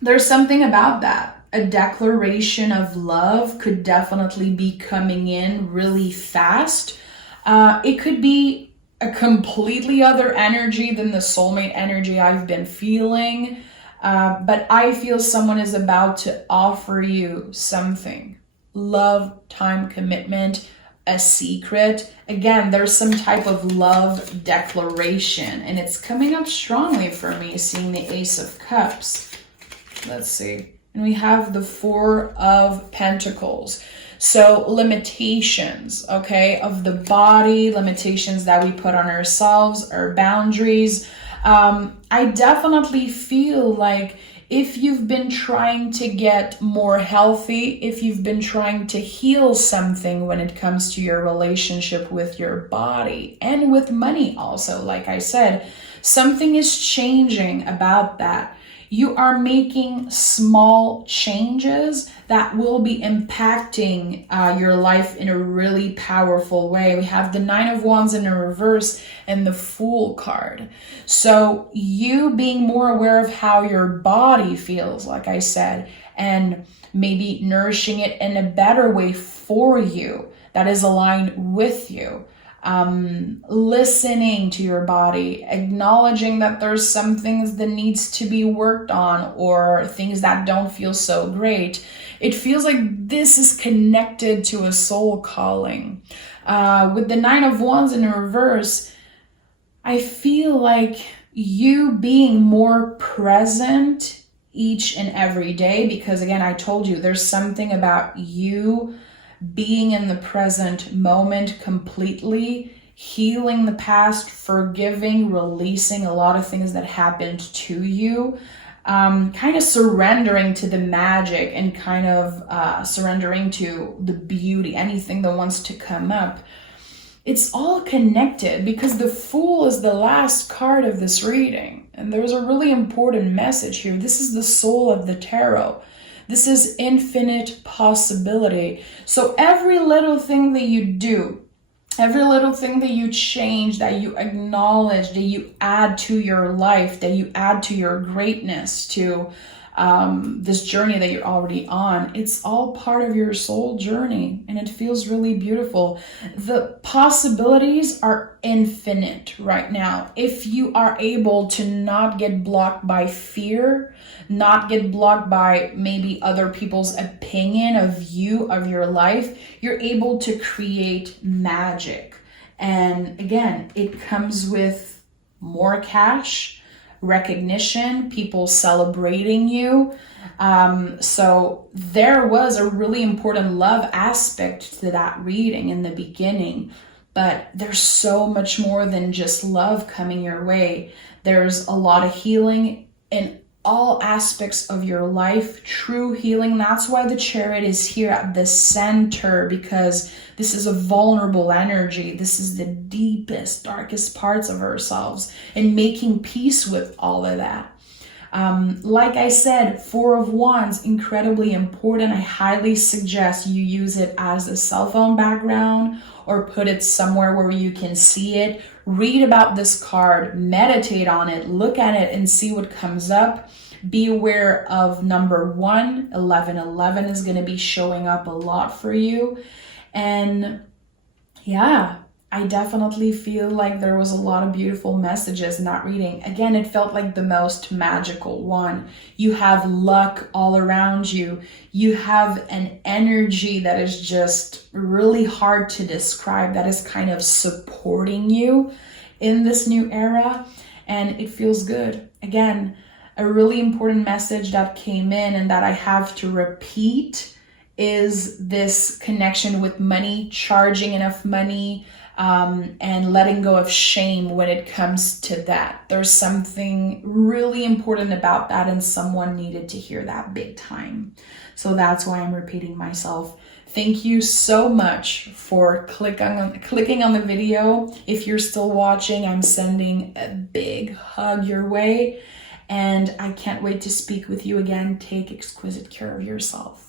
There's something about that. A declaration of love could definitely be coming in really fast. It could be a completely other energy than the soulmate energy I've been feeling. But I feel someone is about to offer you something. Love, time, commitment, a secret. Again, there's some type of love declaration, and it's coming up strongly for me, seeing the Ace of Cups. Let's see. And we have the Four of Pentacles. So limitations, okay, of the body, limitations that we put on ourselves, our boundaries. I definitely feel like if you've been trying to get more healthy, if you've been trying to heal something when it comes to your relationship with your body and with money also, like I said, Something is changing about that. You are making small changes that will be impacting your life in a really powerful way. We have the Nine of Wands in a reverse and the Fool card. So you being more aware of how your body feels, like I said, and maybe nourishing it in a better way for you that is aligned with you. Listening to your body, acknowledging that there's some things that needs to be worked on or things that don't feel so great. It feels like this is connected to a soul calling. With the Nine of Wands in reverse, I feel like you being more present each and every day, because again, I told you there's something about you being in the present moment completely, healing the past, forgiving, releasing a lot of things that happened to you, kind of surrendering to the magic and kind of surrendering to the beauty, anything that wants to come up. It's all connected because the Fool is the last card of this reading. And there's a really important message here. This is the soul of the tarot. This is infinite possibility. So every little thing that you do, every little thing that you change, that you acknowledge, that you add to your life, that you add to your greatness, to this journey that you're already on, it's all part of your soul journey, and it feels really beautiful. The possibilities are infinite right now. If you are able to not get blocked by fear, not get blocked by maybe other people's opinion of you, of your life, you're able to create magic. And again, it comes with more cash, recognition, people celebrating you. So there was a really important love aspect to that reading in the beginning, but there's so much more than just love coming your way. There's a lot of healing in all aspects of your life, true healing. That's why the Chariot is here at the center, because this is a vulnerable energy. This is the deepest, darkest parts of ourselves, and making peace with all of that. Like I said, Four of Wands, incredibly important. I highly suggest you use it as a cell phone background or put it somewhere where you can see it. Read about this card, meditate on it, look at it and see what comes up. Be aware of number 1, 1111 is going to be showing up a lot for you. And yeah, I definitely feel like there was a lot of beautiful messages in that reading. Again, it felt like the most magical one. You have luck all around you. You have an energy that is just really hard to describe, that is kind of supporting you in this new era. And it feels good. Again, a really important message that came in and that I have to repeat is this connection with money, charging enough money, and letting go of shame when it comes to that. There's something really important about that, and someone needed to hear that big time. So that's why I'm repeating myself. Thank you so much for clicking on the video. If you're still watching, I'm sending a big hug your way, and I can't wait to speak with you again. Take exquisite care of yourself.